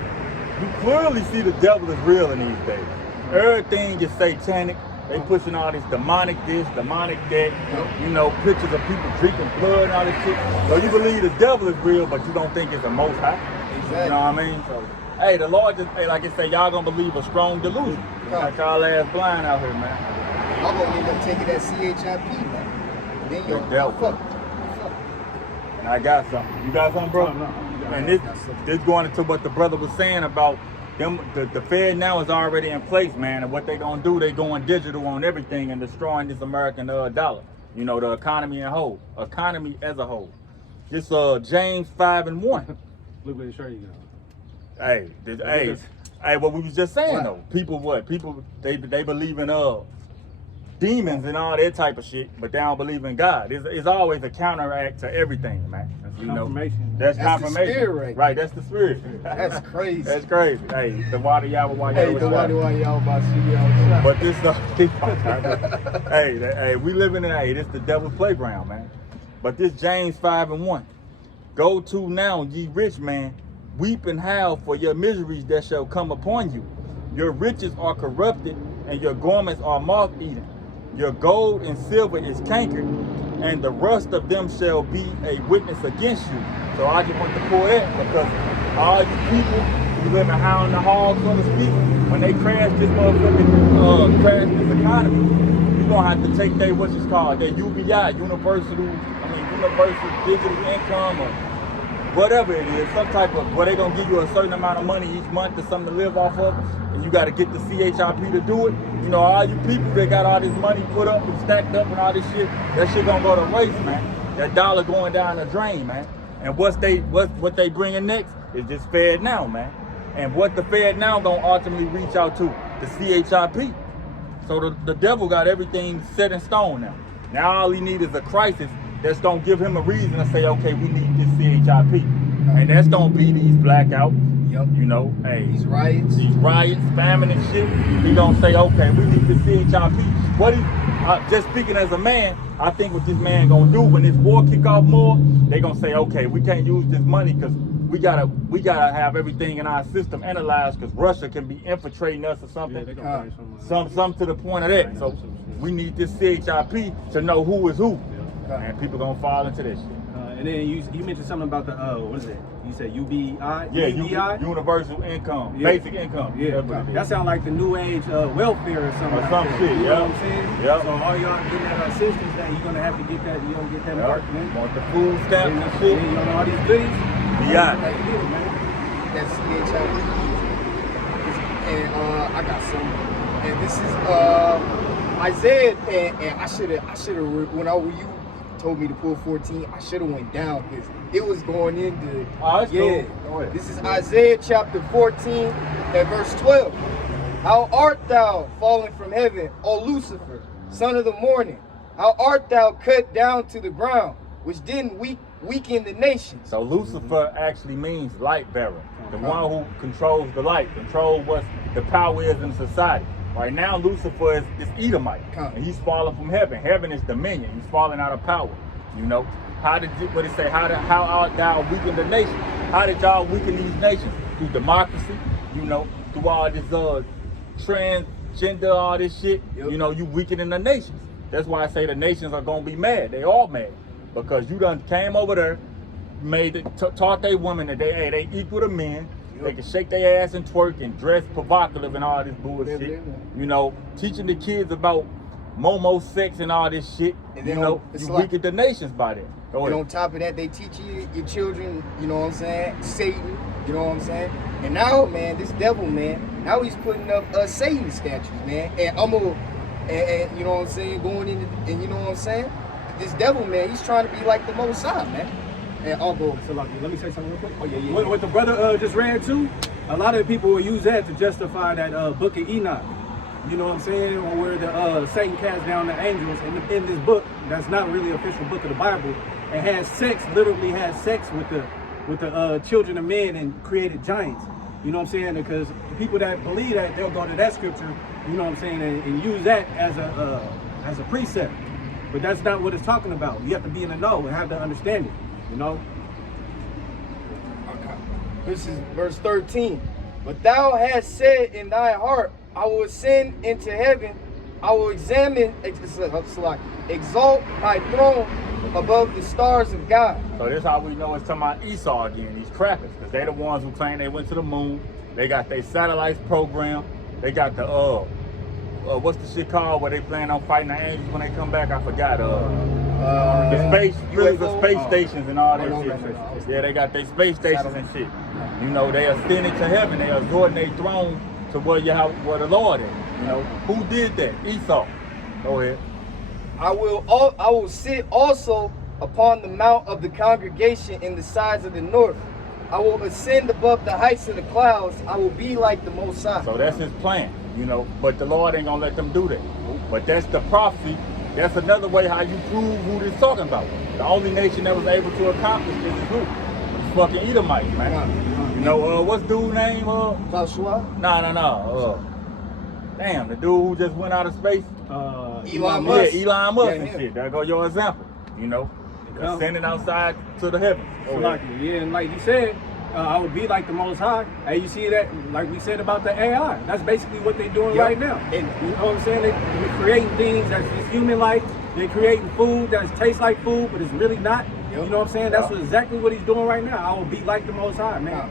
you clearly see the devil is real in these days. Everything is satanic. They pushing all this demonic this, demonic that, you know, pictures of people drinking blood and all this shit. So you believe the devil is real, but you don't think it's the Most High. Exactly. You know what I mean? So, hey, the Lord just, hey, like I say, y'all gonna believe a strong delusion. Got y'all ass blind out here, man. I'm gonna end up taking that CHIP, man. Then you're fuck. And I got something. You got something, bro? No. And this going into what the brother was saying about them. The Fed now is already in place, man. And what they gonna do? They going digital on everything and destroying this American dollar. You know, the economy as a whole. This James 5:1. Look what the shirt you got. Hey, what we was just saying though. People they believe in demons and all that type of shit, but they don't believe in God. It's always a counteract to everything, man. That's confirmation. That's confirmation. The spirit, right? That's the spirit. That's crazy. That's crazy. Hey, the water Yahawashi. Hey, the water Yahawashi. But this hey, we living in this the devil's playground, man. But this James 5:1. Go to now, ye rich man, weep and howl for your miseries that shall come upon you. Your riches are corrupted, and your garments are moth-eaten. Your gold and silver is cankered, and the rust of them shall be a witness against you. So I just want to pull that because all you people who live in high on the hog, so to speak, when they crash this motherfucking crash this economy, you're gonna have to take their their UBI, universal digital income, or whatever it is, some type of, where they gonna give you a certain amount of money each month or something to live off of, and you gotta get the CHIP to do it. You know, all you people that got all this money put up and stacked up and all this shit, that shit gonna go to waste, man. That dollar going down the drain, man. And what they bringing next is just Fed Now, man. And what the Fed Now gonna ultimately reach out to, the CHIP. So the devil got everything set in stone now. Now all he needs is a crisis that's gonna give him a reason to say, okay, we need this CHIP. And that's gonna be these blackouts. Yep. You know, hey, these riots, famine and shit. He gonna say, okay, we need this CHIP. Just speaking as a man, I think what this man gonna do when this war kick off more, they gonna say, okay, we can't use this money because we gotta have everything in our system analyzed because Russia can be infiltrating us or something. Yeah, some to the point of that. So we need this CHIP to know who is who. And people gonna fall into this shit. And then you mentioned something about the what is it? You said UBI? Yeah, UBI? universal income, yeah. Basic income. Yeah, that sounds like the new age welfare or something. Or some shit, you know what I'm saying? Yep. So all y'all getting that assistance, that you're gonna have to get that. You don't get that mark, man. Want the food stamps and shit? You know all these goodies. Yeah. That's CHIP. And I got some. And this is Isaiah. And I should have when you told me to pull 14, I should have went down because it was going into cool. This is Isaiah chapter 14 and verse 12. How art thou fallen from heaven, O Lucifer, son of the morning? How art thou cut down to the ground, which didn't weaken the nations? So Lucifer actually means light bearer, the one who controls the light, controls what the power is in society. Right now, Lucifer is Edomite, and he's falling from heaven. Heaven is dominion. He's falling out of power. You know, how art thou weaken the nation? How did y'all weaken these nations? Through democracy, you know, through all this transgender, all this shit. Yep. You know, you weakening the nations. That's why I say the nations are gonna be mad. They all mad because you done came over there, taught they women that they equal to men. They can shake their ass and twerk and dress provocative and all this bullshit. You know, teaching the kids about Momo sex and all this shit. And You then know, it's you like- weaken the nations by that. Go And ahead. on top of that, they teach your children, you know what I'm saying, Satan, you know what I'm saying? And now, man, this devil, man, now he's putting up Satan statues, man. And and you know what I'm saying, going in, and you know what I'm saying? This devil, man, he's trying to be like the Most High, man. And I'll go. So, like, let me say something real quick. Oh, yeah. What the brother just read too, a lot of people will use that to justify that book of Enoch. You know what I'm saying? Or where the Satan cast down the angels in this book, that's not really an official book of the Bible, and has sex, literally has sex with the children of men and created giants. You know what I'm saying? Because people that believe that, they'll go to that scripture, you know what I'm saying, and use that as a precept. But that's not what it's talking about. You have to be in the know and have the understanding, you know? Okay. This is verse 13. But thou hast said in thy heart, I will ascend into heaven. I will exalt my throne above the stars of God. So this how we know it's talking about Esau again, these crackers, because they the ones who claim they went to the moon. They got their satellites program. They got the what's the shit called where they plan on fighting the angels when they come back? I forgot. The space, really the space stations and all that shit. Yeah, they got their space stations and shit. You know, they ascended to heaven. They exalted their throne to where the Lord is. You know, who did that? Esau. Go ahead. I will sit also upon the mount of the congregation in the sides of the north. I will ascend above the heights of the clouds. I will be like the Most High. So that's his plan, you know. But the Lord ain't gonna let them do that. But that's the prophecy. That's another way how you prove who this talking about. The only nation that was able to accomplish this is who? The fucking Edomites, man. You know, what's dude's name? Klaus Schwab? No. Damn, the dude who just went out of space. Elon Musk. Yeah, Elon Musk and him. shit. There go your example. You know, ascending outside to the heavens. Yeah, and like you said, I would be like the Most High. Hey, you see that? Like we said about the AI. That's basically what they're doing right now. And you know what I'm saying? They're creating things that's just human-like. They're creating food that tastes like food, but it's really not. You know what I'm saying? That's exactly what he's doing right now. I will be like the Most High, man.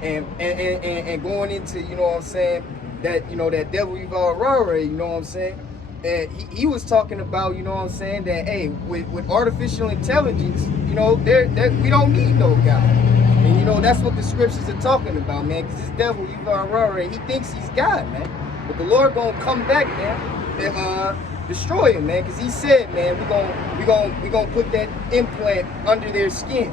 And going into, you know what I'm saying, that, you know, that devil Yahawashi, you know what I'm saying? And he was talking about, you know what I'm saying, that, hey, with artificial intelligence, you know, we don't need no God. And, you know, that's what the scriptures are talking about, man, because this devil Yahawashi, he thinks he's God, man. But the Lord gonna come back, man, and destroy him, man, because he said, man, we gonna put that implant under their skin.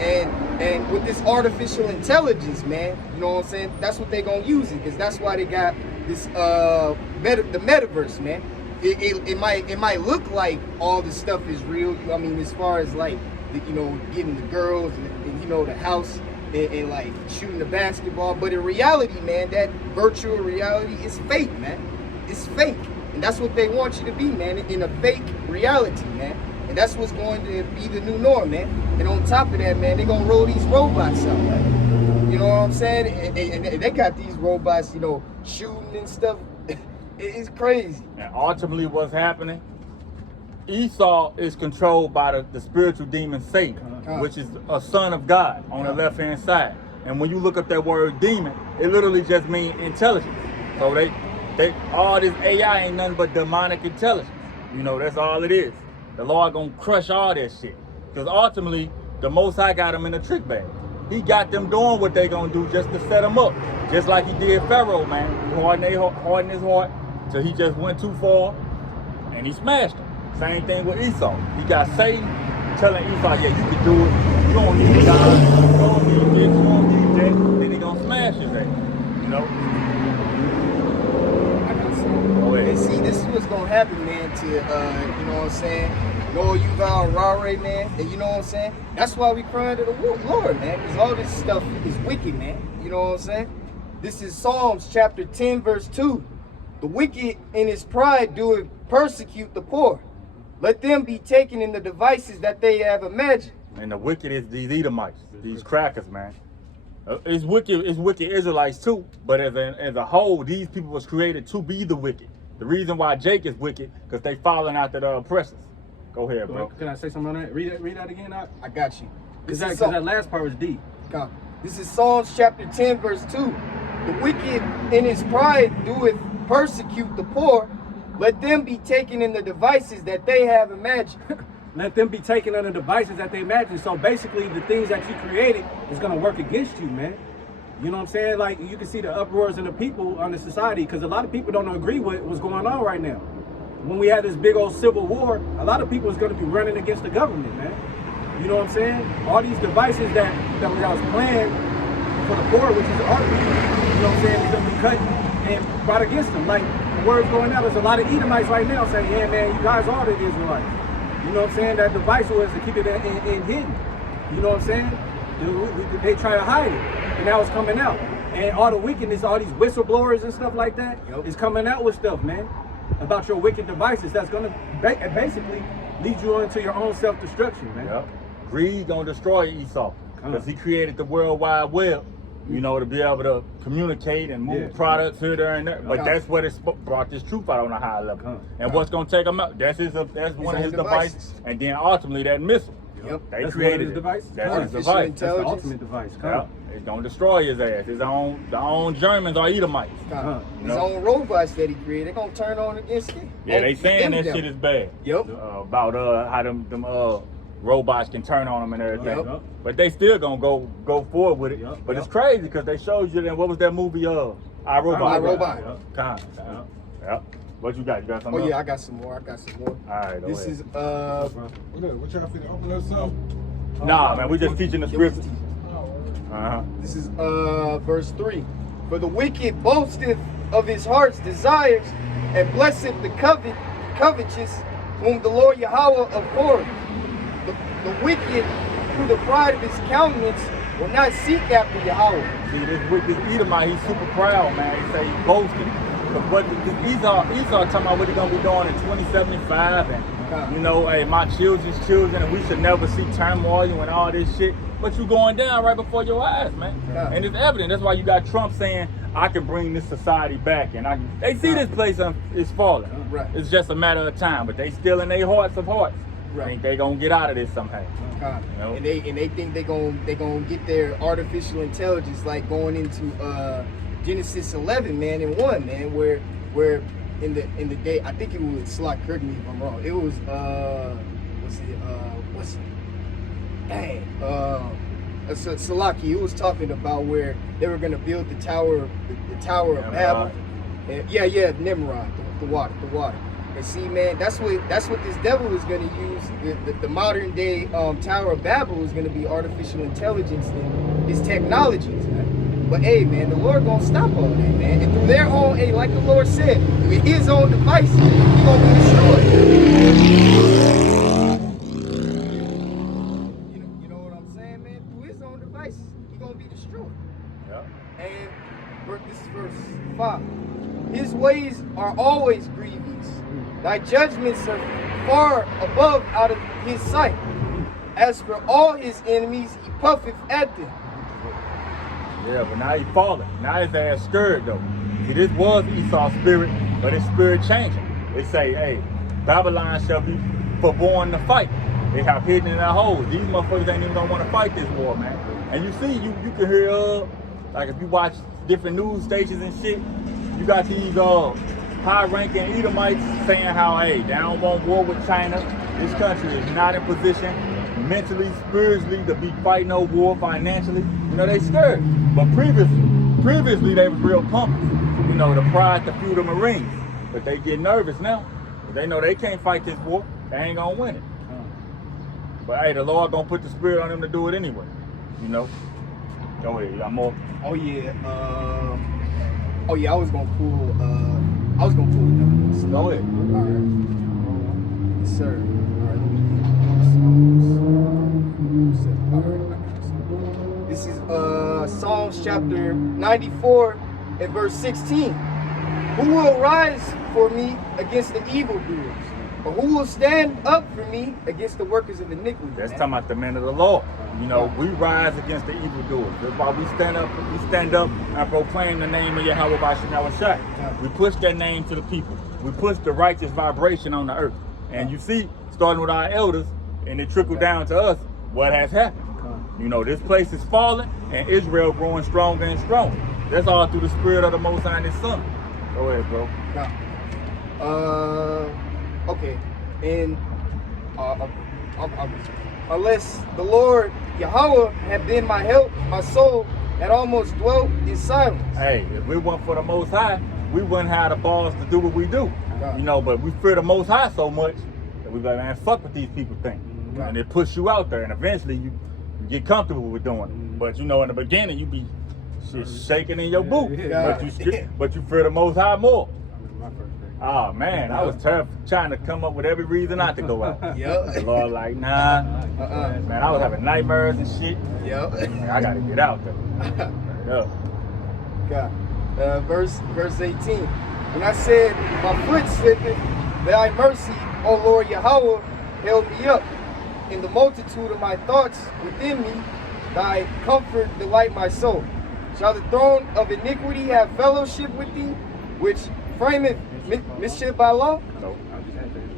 And with this artificial intelligence, man, you know what I'm saying, that's what they gonna use it, because that's why they got this the metaverse, man. It might look like all the stuff is real. I mean, as far as like you know, getting the girls and you know, the house and like shooting the basketball, but in reality, man, that virtual reality is fake, man. It's fake, and that's what they want you to be, man, in a fake reality, man. And that's what's going to be the new norm, man. And on top of that, man, they're gonna roll these robots out, man. You know what I'm saying? And they got these robots, you know, shooting and stuff. It's crazy. And ultimately what's happening, Esau is controlled by the spiritual demon Satan, which is a son of God on the left-hand side. And when you look up that word demon, it literally just means intelligence. So they all this AI ain't nothing but demonic intelligence. You know, that's all it is. The Lord gonna crush all that shit. Because ultimately, the Most High got them in a trick bag. He got them doing what they gonna do just to set them up. Just like he did Pharaoh, man. Hardened his heart till he just went too far and he smashed him. Same thing with Esau. He got Satan telling Esau, yeah, you can do it. You don't need God. You don't need this. You don't need that. Then he gonna smash his ass. You know? And see, this is what's gonna happen, man, to you know what I'm saying, Lord Yahawashi, man, and you know what I'm saying? That's why we crying to the Lord, man, because all this stuff is wicked, man. You know what I'm saying? This is Psalms chapter 10, verse 2. The wicked in his pride doeth persecute the poor. Let them be taken in the devices that they have imagined. And the wicked is these Edomites, these crackers, man. It's wicked Israelites too, but as a whole, these people was created to be the wicked. The reason why Jake is wicked, because they following after the oppressors. Go ahead, bro. Can I say something on that? Read that again, Doc? I got you. Because that last part was deep. This is Psalms chapter 10, verse 2. The wicked in his pride doeth persecute the poor. Let them be taken in the devices that they have imagined. Let them be taken under devices that they imagine. So basically, the things that you created is going to work against you, man. You know what I'm saying? Like, you can see the uproars in the people on the society, because a lot of people don't agree with what's going on right now. When we had this big old civil war, a lot of people is going to be running against the government, man. You know what I'm saying? All these devices that was planned for the poor, which is art, you know what I'm saying, is going to be cut and brought against them. Like, the word's going out, there's a lot of Edomites right now saying, yeah, man, you guys are the Israelites. You know what I'm saying? That device was to keep it in hidden. You know what I'm saying? They try to hide it, and now it's coming out. And all the wickedness, all these whistleblowers and stuff like that is coming out with stuff, man, about your wicked devices. That's gonna basically lead you into your own self-destruction, man. Yep. Greed gonna destroy Esau, because he created the World Wide Web, you know, to be able to communicate and move products here, there, and there. But that's what it brought this truth out on a high level. And what's gonna take him out? That's one of his devices. And then ultimately that missile. Yep. They created his device. That's his device. That's the ultimate device. Yep. It's gonna destroy his ass. The own Germans are Edomites. His own robots that he created, they're gonna turn on against him. Yeah, they saying that shit is bad. Yep. About how them robots can turn on them and everything. Yep. But they still gonna go forward with it. Yep. But it's crazy because they showed you that. What was that movie? iRobot. iRobot. Yep. What you got? You got something? Oh yeah, I got some more. All right. This is what y'all finna open us up? Nah, man, we just teaching the scriptures. This is verse 3. For the wicked boasteth of his heart's desires, and blesseth the covetous, whom the Lord Yahweh abhorreth. The wicked, through the pride of his countenance, will not seek after Yahweh. See, this Edomite, he's super proud, man. He say he boasting. But Esau talking about what he's gonna be doing in 2075, and you know, hey, my children's children, and we should never see turmoil and all this shit. But you going down right before your eyes, man. And it's evident. That's why you got Trump saying, I can bring this society back, and they see this place is falling. Right. It's just a matter of time, but they still in their hearts of hearts. Right. Think they gonna get out of this somehow. You know? And they think they gonna get their artificial intelligence, like going into Genesis 11, man, and 1, man, where in the day, I think it was Slack, correct me if I'm wrong. It was Salaki. It was talking about where they were gonna build the Tower of Babel. And, Nimrod, the water. And see, man, that's what this devil is gonna use. The modern day Tower of Babel is gonna be artificial intelligence and his technologies, man. But hey, man, the Lord gonna stop all that, man. And through their own, like the Lord said, with his own devices, he gonna be destroyed. You know what I'm saying, man? Through his own devices, he gonna be destroyed. Yeah. And this is verse 5. His ways are always grievous. Thy judgments are far above out of his sight. As for all his enemies, he puffeth at them. Yeah, but now he's falling. Now his ass scared though. See, this was Esau's spirit, but his spirit changing. They say, hey, Babylon shall be forborn to fight. They have hidden in their holes. These motherfuckers ain't even gonna want to fight this war, man. And you see, you can hear, like if you watch different news stations and shit, you got these high-ranking Edomites saying how, hey, they don't want war with China. This country is not in position mentally, spiritually, to be fighting no war financially. You know, they scared. But previously they was real pumped. You know, the pride to few the Marines. But they get nervous now. They know they can't fight this war. They ain't gonna win it. But hey, the Lord gonna put the spirit on them to do it anyway. You know? Go ahead, you got more? Oh yeah, I was gonna pull numbers. Go ahead. Alright. Yes, sir. Alright, let me get this is Psalms chapter 94 and verse 16. Who will rise for me against the evildoers? Or who will stand up for me against the workers of iniquity? That's talking about the men of the Lord. You know, we rise against the evildoers. That's why we stand up and proclaim the name of Yahawashi Israelites. We push that name to the people. We push the righteous vibration on the earth. And you see, starting with our elders, and it trickled down to us, what has happened. You know, this place is falling, and Israel growing stronger and stronger. That's all through the spirit of the Most High and His Son. Go ahead, bro. Okay. And unless the Lord Yahweh had been my help, my soul had almost dwelt in silence. Hey, if we weren't for the Most High, we wouldn't have the balls to do what we do. God. You know, but we fear the Most High so much that we like, man, fuck what these people think. God. And it push you out there, and eventually you get comfortable with doing it. But you know, in the beginning, you be shit shaking in your boots. God. But you fear the Most High more. My first day. Oh man, I was trying to come up with every reason not to go out. Yep. The Lord like, nah. Man, I was having nightmares and shit. Yep. Man, I gotta get out there. Yeah. God. Verse 18. When I said, my foot slippeth, thy mercy, O Lord Yahweh, held me up. In the multitude of my thoughts within me, thy comfort delight my soul. Shall the throne of iniquity have fellowship with thee, which frameth mischief by law? So,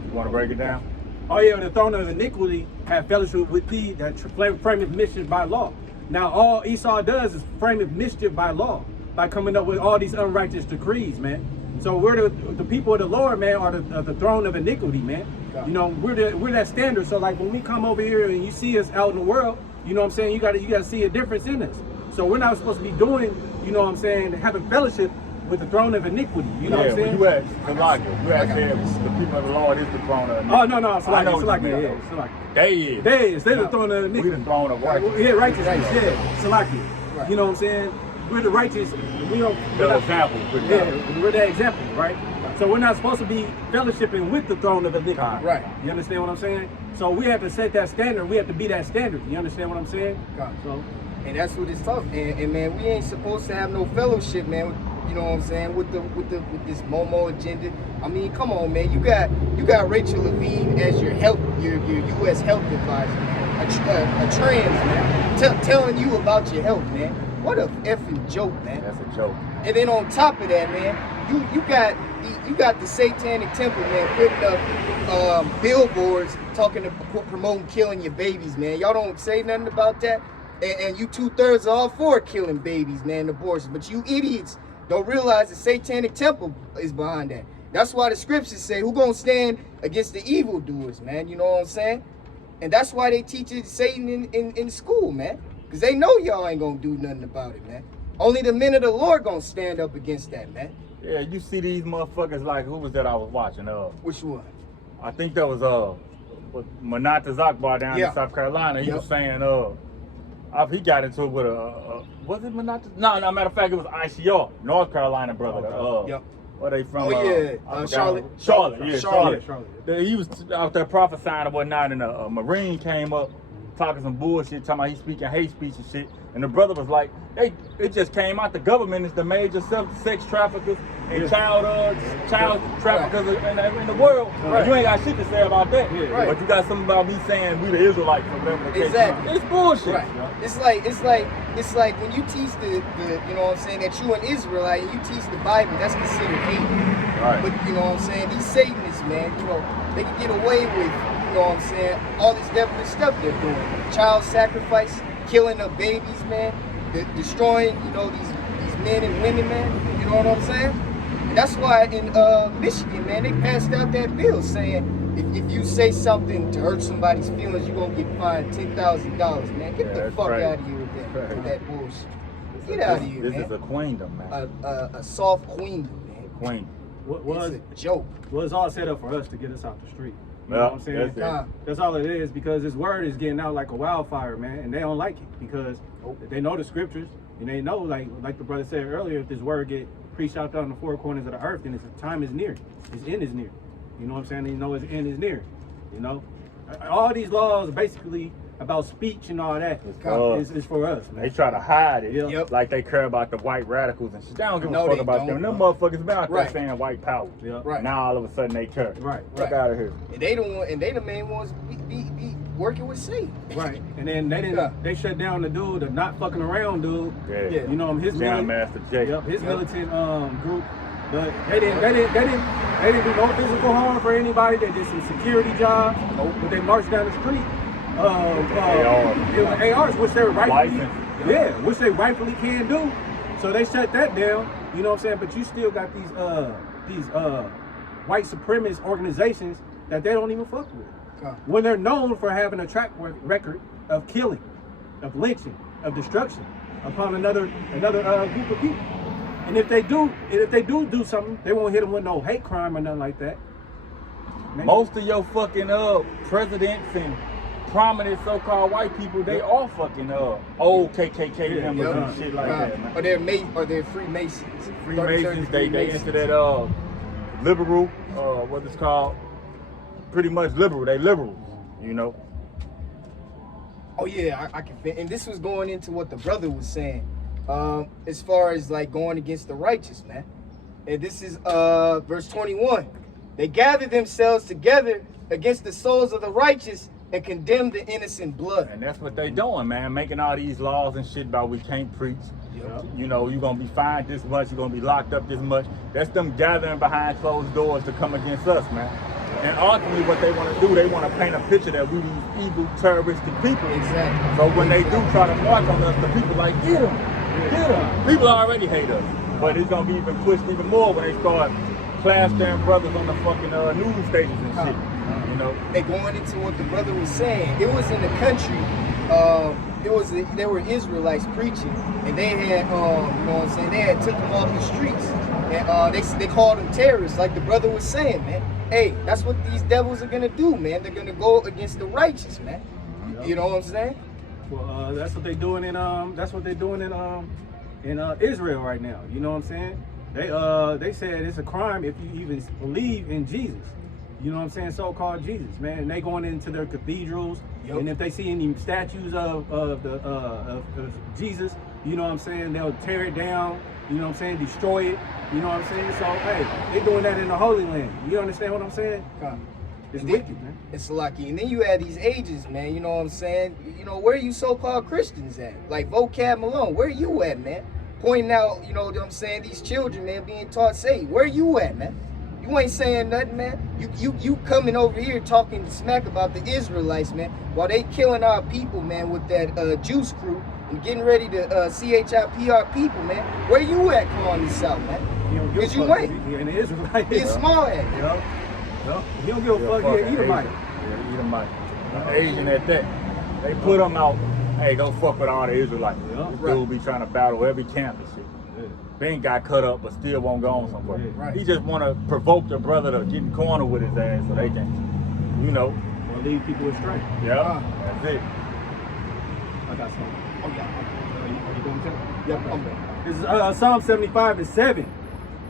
you want to break it down? Oh yeah, the throne of iniquity have fellowship with thee that frameth mischief by law. Now all Esau does is frameth mischief by law, by coming up with all these unrighteous decrees, man. So we're the people of the Lord, man, are the throne of iniquity, man. You know, we're that standard. So like when we come over here and you see us out in the world, you know what I'm saying, you gotta see a difference in us. So we're not supposed to be doing, you know what I'm saying, having fellowship with the throne of iniquity. You know what I'm saying? You had Salaka. You had said the people of the Lord is the throne of iniquity. Oh no, Salaki. They is. They're the throne of iniquity. We the throne of righteousness. Yeah, righteousness. Yeah, Salaki. Right. You know what I'm saying? We're the righteous. We don't. The example. Yeah, we're the example, right? So we're not supposed to be fellowshipping with the throne of iniquity. Right. You understand what I'm saying? So we have to set that standard. We have to be that standard. You understand what I'm saying? God. So. And that's what it's tough. And man, we ain't supposed to have no fellowship, man. You know what I'm saying? With this Momo agenda. I mean, come on, man. You got Rachel Levine as your U.S. health advisor, man. A trans man, telling you about your health, man. What a effing joke, man. That's a joke. And then on top of that, man, you got the Satanic Temple, man, putting up billboards promoting killing your babies, man. Y'all don't say nothing about that. And you 2/3 are all for killing babies, man, abortion. But you idiots don't realize the Satanic Temple is behind that. That's why the scriptures say, who gonna stand against the evildoers, man? You know what I'm saying? And that's why they teach it Satan in school, man. Because they know y'all ain't gonna do nothing about it, man. Only the men of the Lord gonna stand up against that, man. Yeah, you see these motherfuckers like, who was that I was watching? Which one? I think that was Manata Zakbar down in South Carolina. He was saying he got into it with was it Manata? No, matter of fact, it was ICR, North Carolina brother. Where they from? Charlotte. Charlotte. He was out there prophesying and whatnot, and a Marine came up talking some bullshit, talking about he speaking hate speech and shit. And the brother was like, it just came out, the government is the major sex traffickers and child traffickers in the world. Right. You ain't got shit to say about that. Yeah. Right. But you got something about me saying we the Israelites or whatever the case. Exactly. It's bullshit. Right. It's like when you teach the you know what I'm saying, that you an Israelite and you teach the Bible, that's considered hate. Right. But you know what I'm saying, these Satanists, man, you know, they can get away with, you know what I'm saying, all this devilish stuff they're doing. Child sacrifice, killing of babies, man, destroying, you know, these men and women, man. You know what I'm saying? And that's why in Michigan, man, they passed out that bill saying if you say something to hurt somebody's feelings, you're gonna get fined $10,000, man. Get the fuck out of here with that bullshit. Get out of here, man. This is a queendom, man. A soft queendom, man. Queen. It's a joke. Well, it's all set up for us to get us out the street. You know what I'm saying? That's all it is, because this word is getting out like a wildfire, man, and they don't like it because they know the scriptures, and they know, like the brother said earlier, if this word get preached out there on the four corners of the earth, then its time is near. Its end is near. You know what I'm saying? And you know its end is near. You know? All these laws basically about speech and all that is for us, man. They try to hide it, like they care about the white radicals and shit. They don't give a fuck about them. Them motherfuckers been out there saying white power. Right. Now all of a sudden they care. Right. Fuck out of here. And they the main ones be working with Satan. Right. And then they shut down the dude, the not fucking around dude. Yeah. You know his Master Jay. His militant group. But they didn't do no physical harm for anybody. They did some security jobs. But they marched down the street. ARs, which they rightfully can do. So they shut that down. You know what I'm saying? But you still got these white supremacist organizations that they don't even fuck with. When they're known for having a track record of killing, of lynching, of destruction upon another group of people. And if they do something, they won't hit them with no hate crime or nothing like that. Most of your fucking presidents and prominent so-called white people, they all fucking old KKK members and shit like that, man. Or they're Freemasons. Freemasons, they into that liberal, what it's called, pretty much liberal. They liberals, you know. Oh yeah, I can fit. And this was going into what the brother was saying, as far as like going against the righteous, man. And this is verse 21. They gathered themselves together against the souls of the righteous and condemn the innocent blood. And that's what they doing, man. Making all these laws and shit about we can't preach. Yep. You know, you're gonna be fined this much, you're gonna be locked up this much. That's them gathering behind closed doors to come against us, man. And ultimately what they want to do, they want to paint a picture that we these evil, terroristic people. Exactly. So when they do try to march on us, the people like, get them, get them. People already hate us. But it's gonna be even pushed even more when they start plastering brothers on the fucking news stations and shit. You know? And going into what the brother was saying, it was in the country, there were Israelites preaching, and they had, you know what I'm saying, they had took them off the streets, and they called them terrorists, like the brother was saying, man. Hey, that's what these devils are gonna do, man. They're gonna go against the righteous, man. You know what I'm saying? Well, that's what they're doing in Israel right now. You know what I'm saying? They said it's a crime if you even believe in Jesus. You know what I'm saying? So-called Jesus, man. And they going into their cathedrals, and if they see any statues of Jesus, you know what I'm saying, they'll tear it down. You know what I'm saying? Destroy it. You know what I'm saying? So hey, they doing that in the Holy Land. You understand what I'm saying? It's wicked, man. It's lucky. And then you had these ages, man. You know what I'm saying? You know, where are you so-called Christians at? Like Vocab Malone, where you at, man? Pointing out, you know what I'm saying, these children, man, being taught Satan. Where you at, man? You ain't saying nothing, man. You coming over here talking smack about the Israelites, man, while they killing our people, man, with that juice crew and getting ready to CHIP our people, man. Where you at calling this out, man? Because you ain't. You're an Israelite. You're small at it. He don't give a fuck. He Edomite. Yeah, Edomite. Asian at that. They put them out. Hey, don't fuck with all the Israelites. This dude be trying to battle every camp and shit. Ben got cut up, but still won't go on somewhere. Right. He just want to provoke the brother to get in corner with his ass so they can, you know. Or lead people astray. Yeah, that's it. I got something. Oh, yeah. You going to tell? Yep, I'm back. This is Psalm 75:7.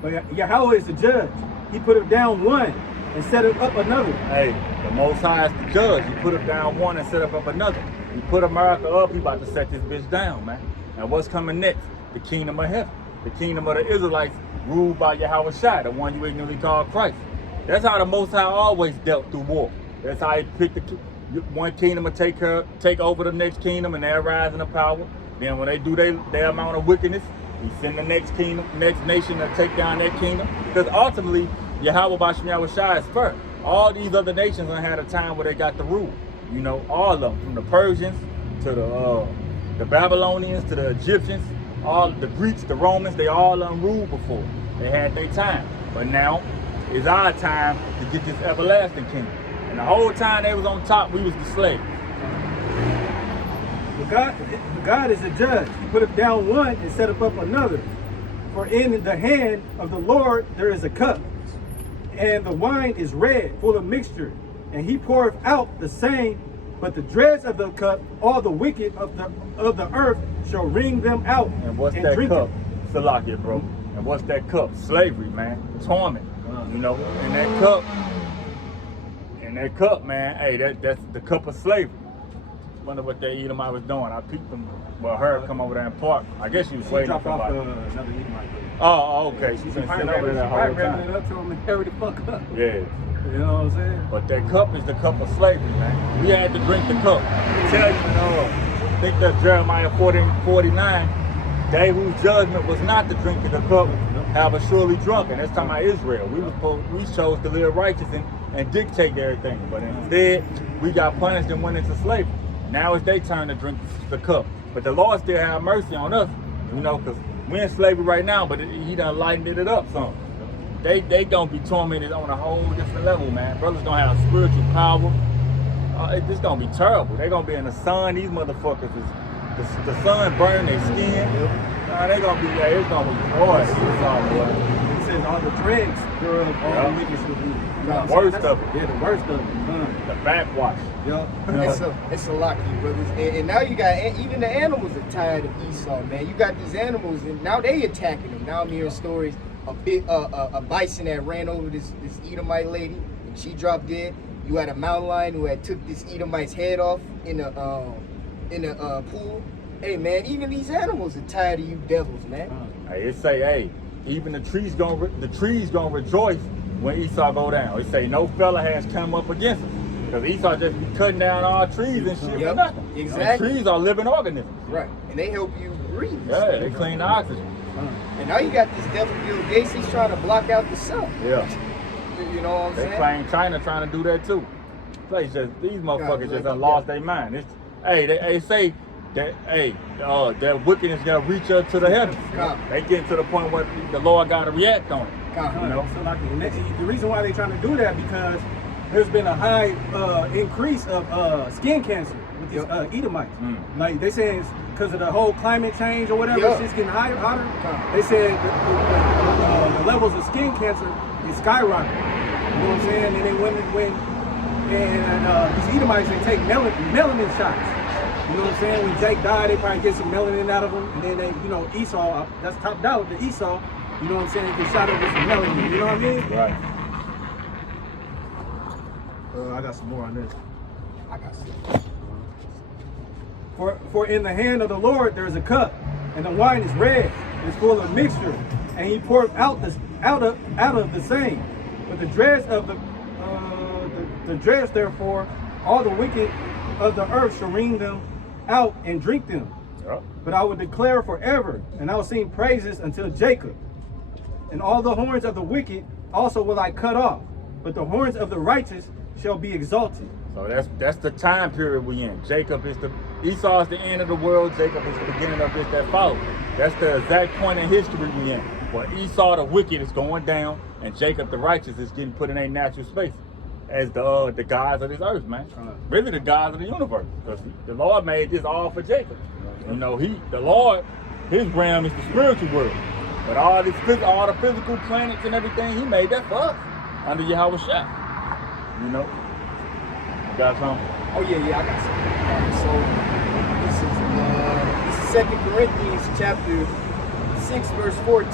But Yahweh is the judge. He put him down one and set him up another. Hey, the Most High is the judge. He put him down one and set up another. He put America up, he about to set this bitch down, man. And what's coming next? The kingdom of heaven. The kingdom of the Israelites ruled by Yahawashi, the one you ignorantly call Christ. That's how the Most High always dealt through war. That's how he picked one kingdom to take over the next kingdom, and they're rising to power. Then when they do their amount of wickedness, he send the next kingdom, next nation to take down that kingdom. Because ultimately, Yahawashi is first. All these other nations done had a time where they got the rule. You know, all of them, from the Persians to the Babylonians to the Egyptians, all the Greeks, the Romans, they all ruled before. They had their time. But now it's our time to get this everlasting kingdom. And the whole time they was on top, we was the slaves. But God is a judge. He put him down one and set him up another. For in the hand of the Lord there is a cup, and the wine is red, full of mixture. And he poureth out the same, but the dregs of the cup, all the wicked of the earth shall wring them out. And what's and that drink cup? it. Salakia, bro. And what's that cup? Slavery, man. Torment. You know, and that cup, man, hey, that's the cup of slavery. Wonder what that Edomite was doing. I peeped him, well, her come over there and park. I guess she was waiting dropped for off somebody. another Edomite. Oh, okay. She's been sitting over there that whole it time. up to him and hurry the fuck up. Yeah. You know what I'm saying? But that cup is the cup of slavery, man. We had to drink the cup. I tell you, I think that Jeremiah 49, they whose judgment was not to drink of the cup, have a surely drunk. And that's talking about Israel. We chose to live righteous and dictate everything. But instead, we got punished and went into slavery. Now it's their turn to drink the cup. But the Lord still have mercy on us, you know, because we're in slavery right now, but he done lightened it up some. they gonna be tormented on a whole different level, man. Brothers gonna have spiritual power. It's gonna be terrible. They gonna be in the sun. These motherfuckers the sun burning their skin. They gonna be it's gonna be horse. It's all boy. It says all the dregs thereof, all the wickedness will be. The worst of it. Yeah, the worst of it. The backwash. It's a lot, brothers. And now you got, even the animals are tired of Esau, man. You got these animals, and now they attacking them. Now I'm hearing stories, a bison that ran over this Edomite lady, and she dropped dead. You had a mountain lion who had took this Edomite's head off in a pool. Hey, man, even these animals are tired of you devils, man. Hey, it say, hey, even the trees gonna rejoice when Esau go down. It say no fella has come up against us. Because Esau just be cutting down all trees and shit for nothing. Exactly. And trees are living organisms. Right. And they help you breathe. Yeah, they clean the oxygen. And now you got this devil Bill Gates, he's trying to block out the sun. Yeah. You know what I'm saying? They claim China trying to do that too. These motherfuckers just done lost their mind. They say that that wickedness gotta reach up to the heavens. They get to the point where the Lord gotta react on it. You know? So like the reason why they're trying to do that because there's been a high increase of skin cancer with these Edomites. Like they saying it's because of the whole climate change or whatever, it's just getting hotter. They said the levels of skin cancer is skyrocketing. You know what I'm saying? And then when these Edomites, they take melanin shots. You know what I'm saying? When Jake died, they probably get some melanin out of him. And then they, Esau, that's top dollar to Esau. You know what I'm saying? Get shot up with some melanin. You know what I mean? Right. I got some more on this. I got some. For in the hand of the Lord there is a cup, and the wine is red, it's full of mixture, and he poured out of the same. But the dregs of the dregs, therefore, all the wicked of the earth shall wring them out and drink them. Yep. But I will declare forever, and I will sing praises until Jacob. And all the horns of the wicked also will I cut off, but the horns of the righteous shall be exalted. So that's the time period we in. Esau is the end of the world. Jacob is the beginning of this that follows. That's the exact point in history we in. Where Esau the wicked is going down, and Jacob the righteous is getting put in a natural space as the gods of this earth, man. Really the gods of the universe. Because the Lord made this all for Jacob. You know, the Lord, his realm is the spiritual world. But all the physical planets and everything, he made that for us under Yahawashi. You know? You got something? Oh yeah, I got something. So this is 2 Corinthians chapter 6, verse 14.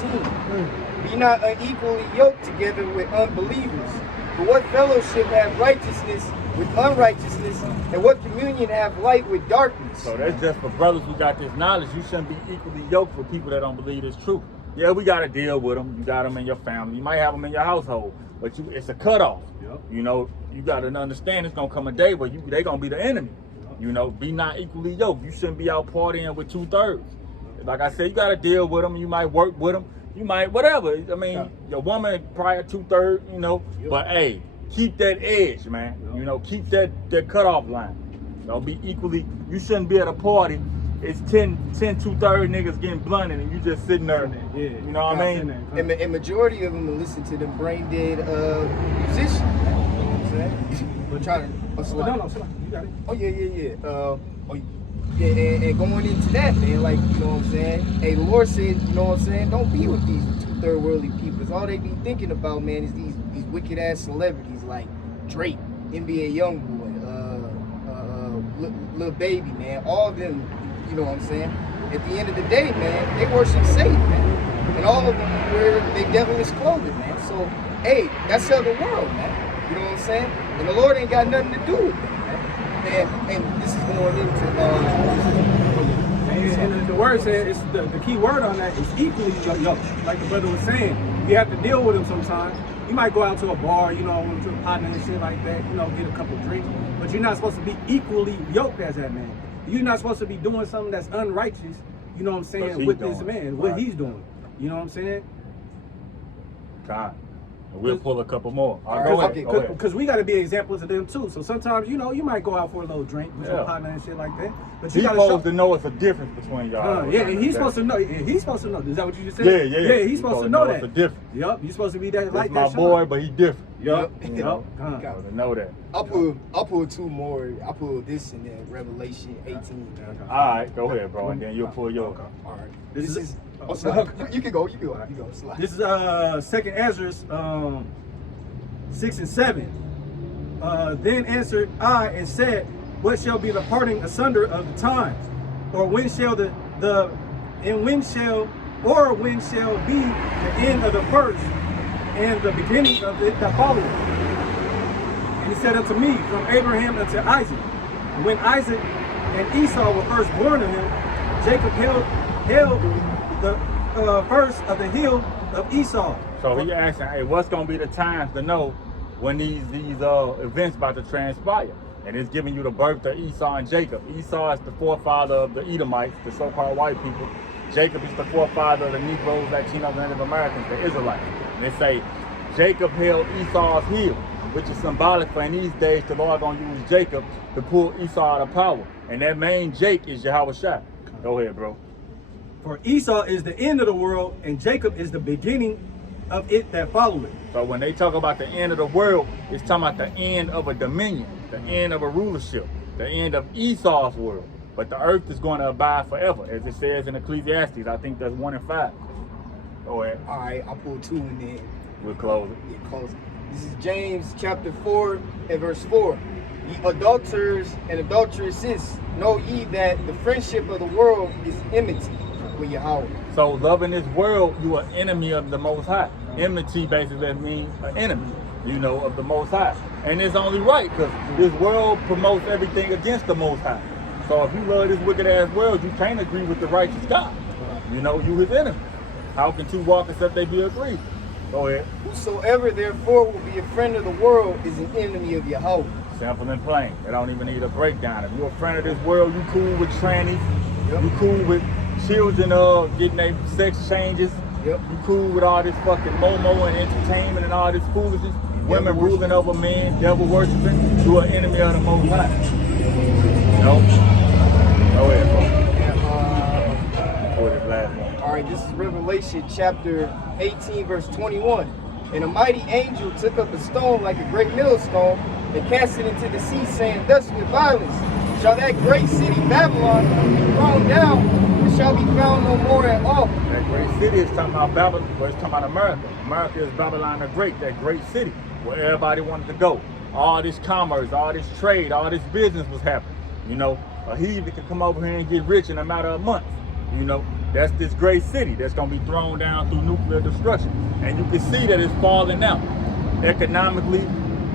Be not unequally yoked together with unbelievers. For what fellowship have righteousness with unrighteousness, and what communion have light with darkness? So that's just for brothers who got this knowledge. You shouldn't be equally yoked with people that don't believe this truth. Yeah, we got to deal with them. You got them in your family. You might have them in your household, but it's a cutoff. Yep. You know, you got to understand it's going to come a day where they going to be the enemy. Yep. You know, be not equally yoked. You shouldn't be out partying with 2/3. Like I said, you got to deal with them. You might work with them. You might, whatever. I mean, your woman probably 2/3, you know, but hey, keep that edge, man. You know, keep that cutoff line. Don't be equally, you shouldn't be at a party. It's 10 2/3 niggas getting blunted and you just sitting there. You know what I mean? And majority of them listen to them brain dead musicians. You know what I'm saying? We're trying to. No, you got it. Oh yeah. And going into that, man, like, you know what I'm saying? Hey, the Lord said, you know what I'm saying? Don't be with these 2/3 worldly people. All they be thinking about, man, is these wicked ass celebrities like Drake, NBA Youngboy, Lil Baby, man. All of them, you know what I'm saying? At the end of the day, man, they worship Satan, man. And all of them wear their devilish clothing, man. So, hey, that's of the world, man. You know what I'm saying? And the Lord ain't got nothing to do with that, man. And this is going into and the word says the key word on that is equally yoked. Like the brother was saying, you have to deal with them sometimes. You might go out to a bar, you know, to a partner and shit like that, you know, get a couple drinks, but you're not supposed to be equally yoked as that man. You're not supposed to be doing something that's unrighteous, you know what I'm saying, with this man, what he's doing. You know what I'm saying? God. We'll pull a couple more. Go ahead. Go ahead. Because we got to be examples of them too. So sometimes, you know, you might go out for a little drink with your partner and shit like that. But you He's got supposed to know it's a difference between y'all. Yeah, and he's supposed to know. He's supposed to know. Is that what you just said? Yeah. He's supposed to know that. It's a difference. Yep. You're supposed to be that like That's that. my boy, but he different. Yep. To know that. I'll pull two more. I'll pull this and then Revelation 18. All right, go ahead, bro, and then you'll pull yours. All right. This is. You can go. Slide. This is 2nd Ezra 6 and 7. Then answered I and said, what shall be the parting asunder of the times? Or when shall when shall be the end of the first and the beginning of it that followeth? And he said unto me, from Abraham unto Isaac. When Isaac and Esau were first born of him, Jacob held the first of the hill of Esau. So he asking, hey, what's gonna be the times to know when these events about to transpire? And it's giving you the birth of Esau and Jacob. Esau is the forefather of the Edomites, the so-called white people. Jacob is the forefather of the Negroes, Latinos, Native Americans, the Israelites. And they say Jacob held Esau's heel, which is symbolic for in these days the Lord gonna use Jacob to pull Esau out of power. And that main Jake is Yahawashi. Go ahead, bro. For Esau is the end of the world, and Jacob is the beginning of it that followeth. So when they talk about the end of the world, it's talking about the end of a dominion, the end of a rulership, the end of Esau's world. But the earth is going to abide forever, as it says in Ecclesiastes. I think that's 1 and 5. Go ahead. All right, I'll pull two and then we'll close it. Yeah, close it. This is James chapter 4 and verse 4. Ye adulterers and adulteresses, know ye that the friendship of the world is enmity with Yahweh. So loving this world, you are enemy of the Most High. Enmity basically means an enemy, you know, of the Most High. And it's only right because this world promotes everything against the Most High. So if you love this wicked ass world, you can't agree with the righteous God. You know, you his enemy. How can two walk except they be agreed? Go ahead. Whosoever therefore will be a friend of the world is an enemy of Yahweh. Simple and plain. They don't even need a breakdown. If you're a friend of this world, you cool with trannies. Yep. You cool with children getting their sex changes. Yep. You cool with all this fucking momo and entertainment and all this foolishness. Women ruling over men, devil worshiping. You're an enemy of the Most High. No? Go ahead, bro. This last one. All right, this is Revelation chapter 18, verse 21. And a mighty angel took up a stone like a great millstone and cast it into the sea, saying, thus with violence shall that great city Babylon be thrown down, and shall be found no more at all. That great city is talking about Babylon, but it's talking about America. America is Babylon the Great, that great city where everybody wanted to go. All this commerce, all this trade, all this business was happening. You know, a heathen can come over here and get rich in a matter of months. You know, that's this great city that's going to be thrown down through nuclear destruction. And you can see that it's falling out. Economically,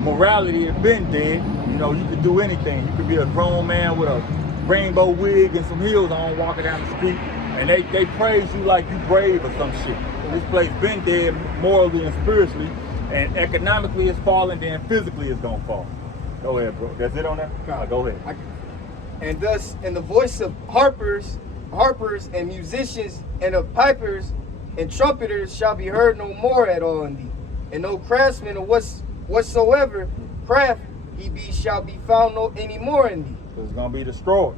morality has been dead. You know, you could do anything. You could be a grown man with a rainbow wig and some heels on walking down the street, and they praise you like you brave or some shit. This place been dead morally and spiritually, and economically it's falling, then physically it's going to fall. Go ahead, bro. That's it on that? Go ahead. And thus, in the voice of harpers and musicians, and of pipers and trumpeters shall be heard no more at all in thee. And no craftsman or whatsoever craft he be shall be found no any more in thee. So it's gonna be destroyed.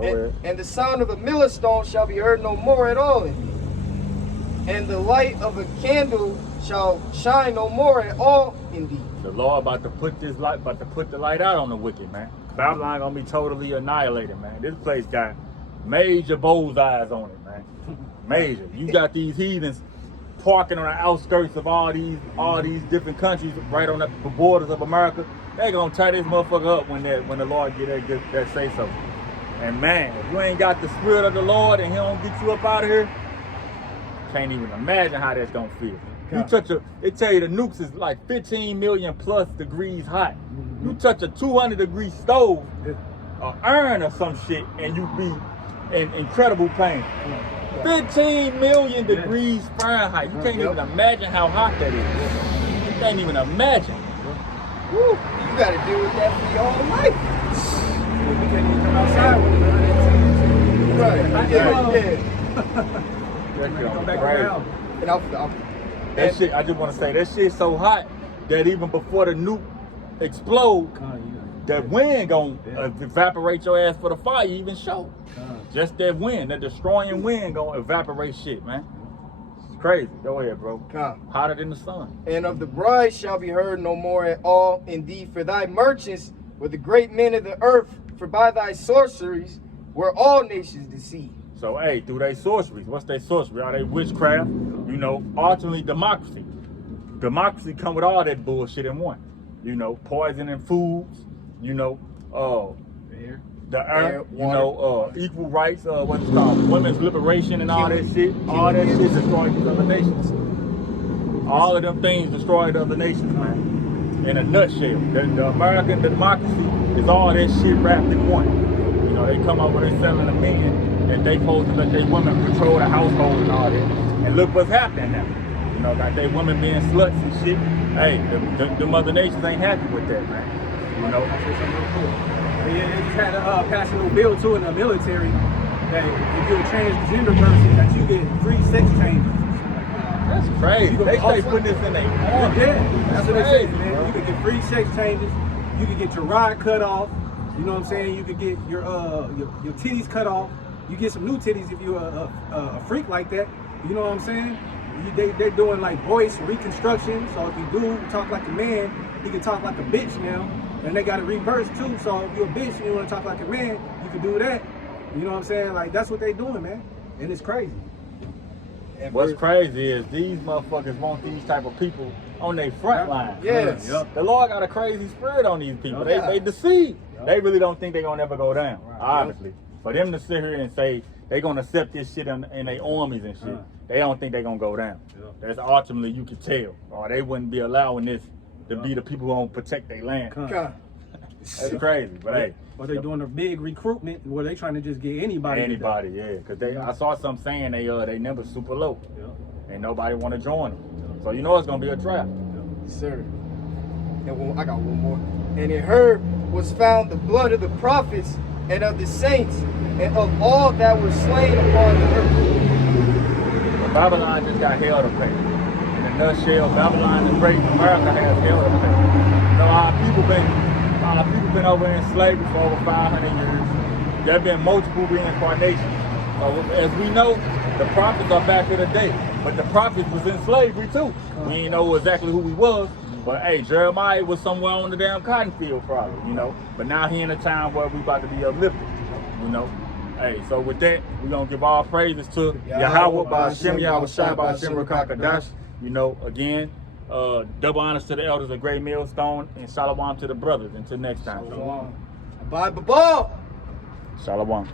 And the sound of a millstone shall be heard no more at all in thee. And the light of a candle shall shine no more at all in thee. The Lord about to put the light out on the wicked, man. Babylon gonna be totally annihilated, man. This place got major bullseyes on it, man. Major. You got these heathens parking on the outskirts of all these different countries, right on the borders of America. They gonna tie this motherfucker up when the Lord get that say so. And man, if you ain't got the spirit of the Lord and he don't get you up out of here, can't even imagine how that's gonna feel. They tell you the nukes is like 15 million plus degrees hot. You touch a 200 degree stove, or iron or some shit, and you be in incredible pain. 15 million degrees Fahrenheit. You can't even imagine how hot that is. You can't even imagine. Woo. You gotta deal with that for your whole life. We can't even come outside with it. Right. Yeah. That's Go back around. And I'll That shit, I just want to say, that shit's so hot that even before the nuke explode, that wind gonna evaporate your ass for the fire even show. Just that wind, that destroying wind gonna evaporate shit, man. It's crazy. Go ahead, bro. Hotter than the sun. And of the bride shall be heard no more at all. Indeed, for thy merchants were the great men of the earth, for by thy sorceries were all nations deceived. So, hey, through their sorceries, what's their sorcery? Are they witchcraft? You know, ultimately democracy. Democracy come with all that bullshit in one. You know, poisoning foods, you know, the air, you know, equal rights, what's it called, women's liberation and all that shit. All that shit destroyed these other nations. All of them things destroyed other nations, man. In a nutshell, the American democracy is all that shit wrapped in one. You know, they come up with selling $1 million and they supposed to let their women control the household and all that. And look what's happening now. You know, got their women being sluts and shit. Hey, the mother nations ain't happy with that, man. You know. They just had to pass a little bill too in the military that if you're a transgender person, that you get free sex changes. That's crazy. They stay putting this in their arm. Yeah, that's what they say, man. You can get free sex changes. You can get your rod cut off. You know what I'm saying? You could get your titties cut off. You get some new titties if you're a freak like that. You know what I'm saying? They're doing like voice reconstruction. So if you do talk like a man, you can talk like a bitch now. And they got a reverse too. So if you're a bitch and you want to talk like a man, you can do that. You know what I'm saying? Like that's what they doing, man. And it's crazy. And what's crazy is these motherfuckers want these type of people on their front line. Yes. The Lord got a crazy spirit on these people. They deceive. They really don't think they're gonna ever go down, obviously. For them to sit here and say they're gonna accept this shit in their armies and shit, they don't think they're gonna go down. That's ultimately, you can tell, or they wouldn't be allowing this to be the people who don't protect their land. That's crazy, but hey. Or they doing a big recruitment where they trying to just get anybody. Anybody, yeah. Cause I saw some saying they never super low, and nobody want to join them. So you know it's gonna be a trap. Yes, sir. And I got one more. And in her was found the blood of the prophets and of the saints and of all that were slain upon the earth. But Babylon just got hell to pay. In a nutshell, Babylon the Great, America has hell to pay. You know, our people been over in slavery for over 500 years. There have been multiple reincarnations. So as we know, the prophets are back of the day. But the prophets was in slavery too. We didn't know exactly who he was. But hey, Jeremiah was somewhere on the damn cotton field probably, you know. But now he in a time where we about to be uplifted, you know. Hey, so with that, we're going to give all praises to Yahweh, Ba'ashem, Yahawashi, Ba'ashem, Rakakadash. You know, again, double honors to the elders of Great Millstone, and shalom to the brothers. Until next time. Shalom. Bye, bye, bye. Shalom.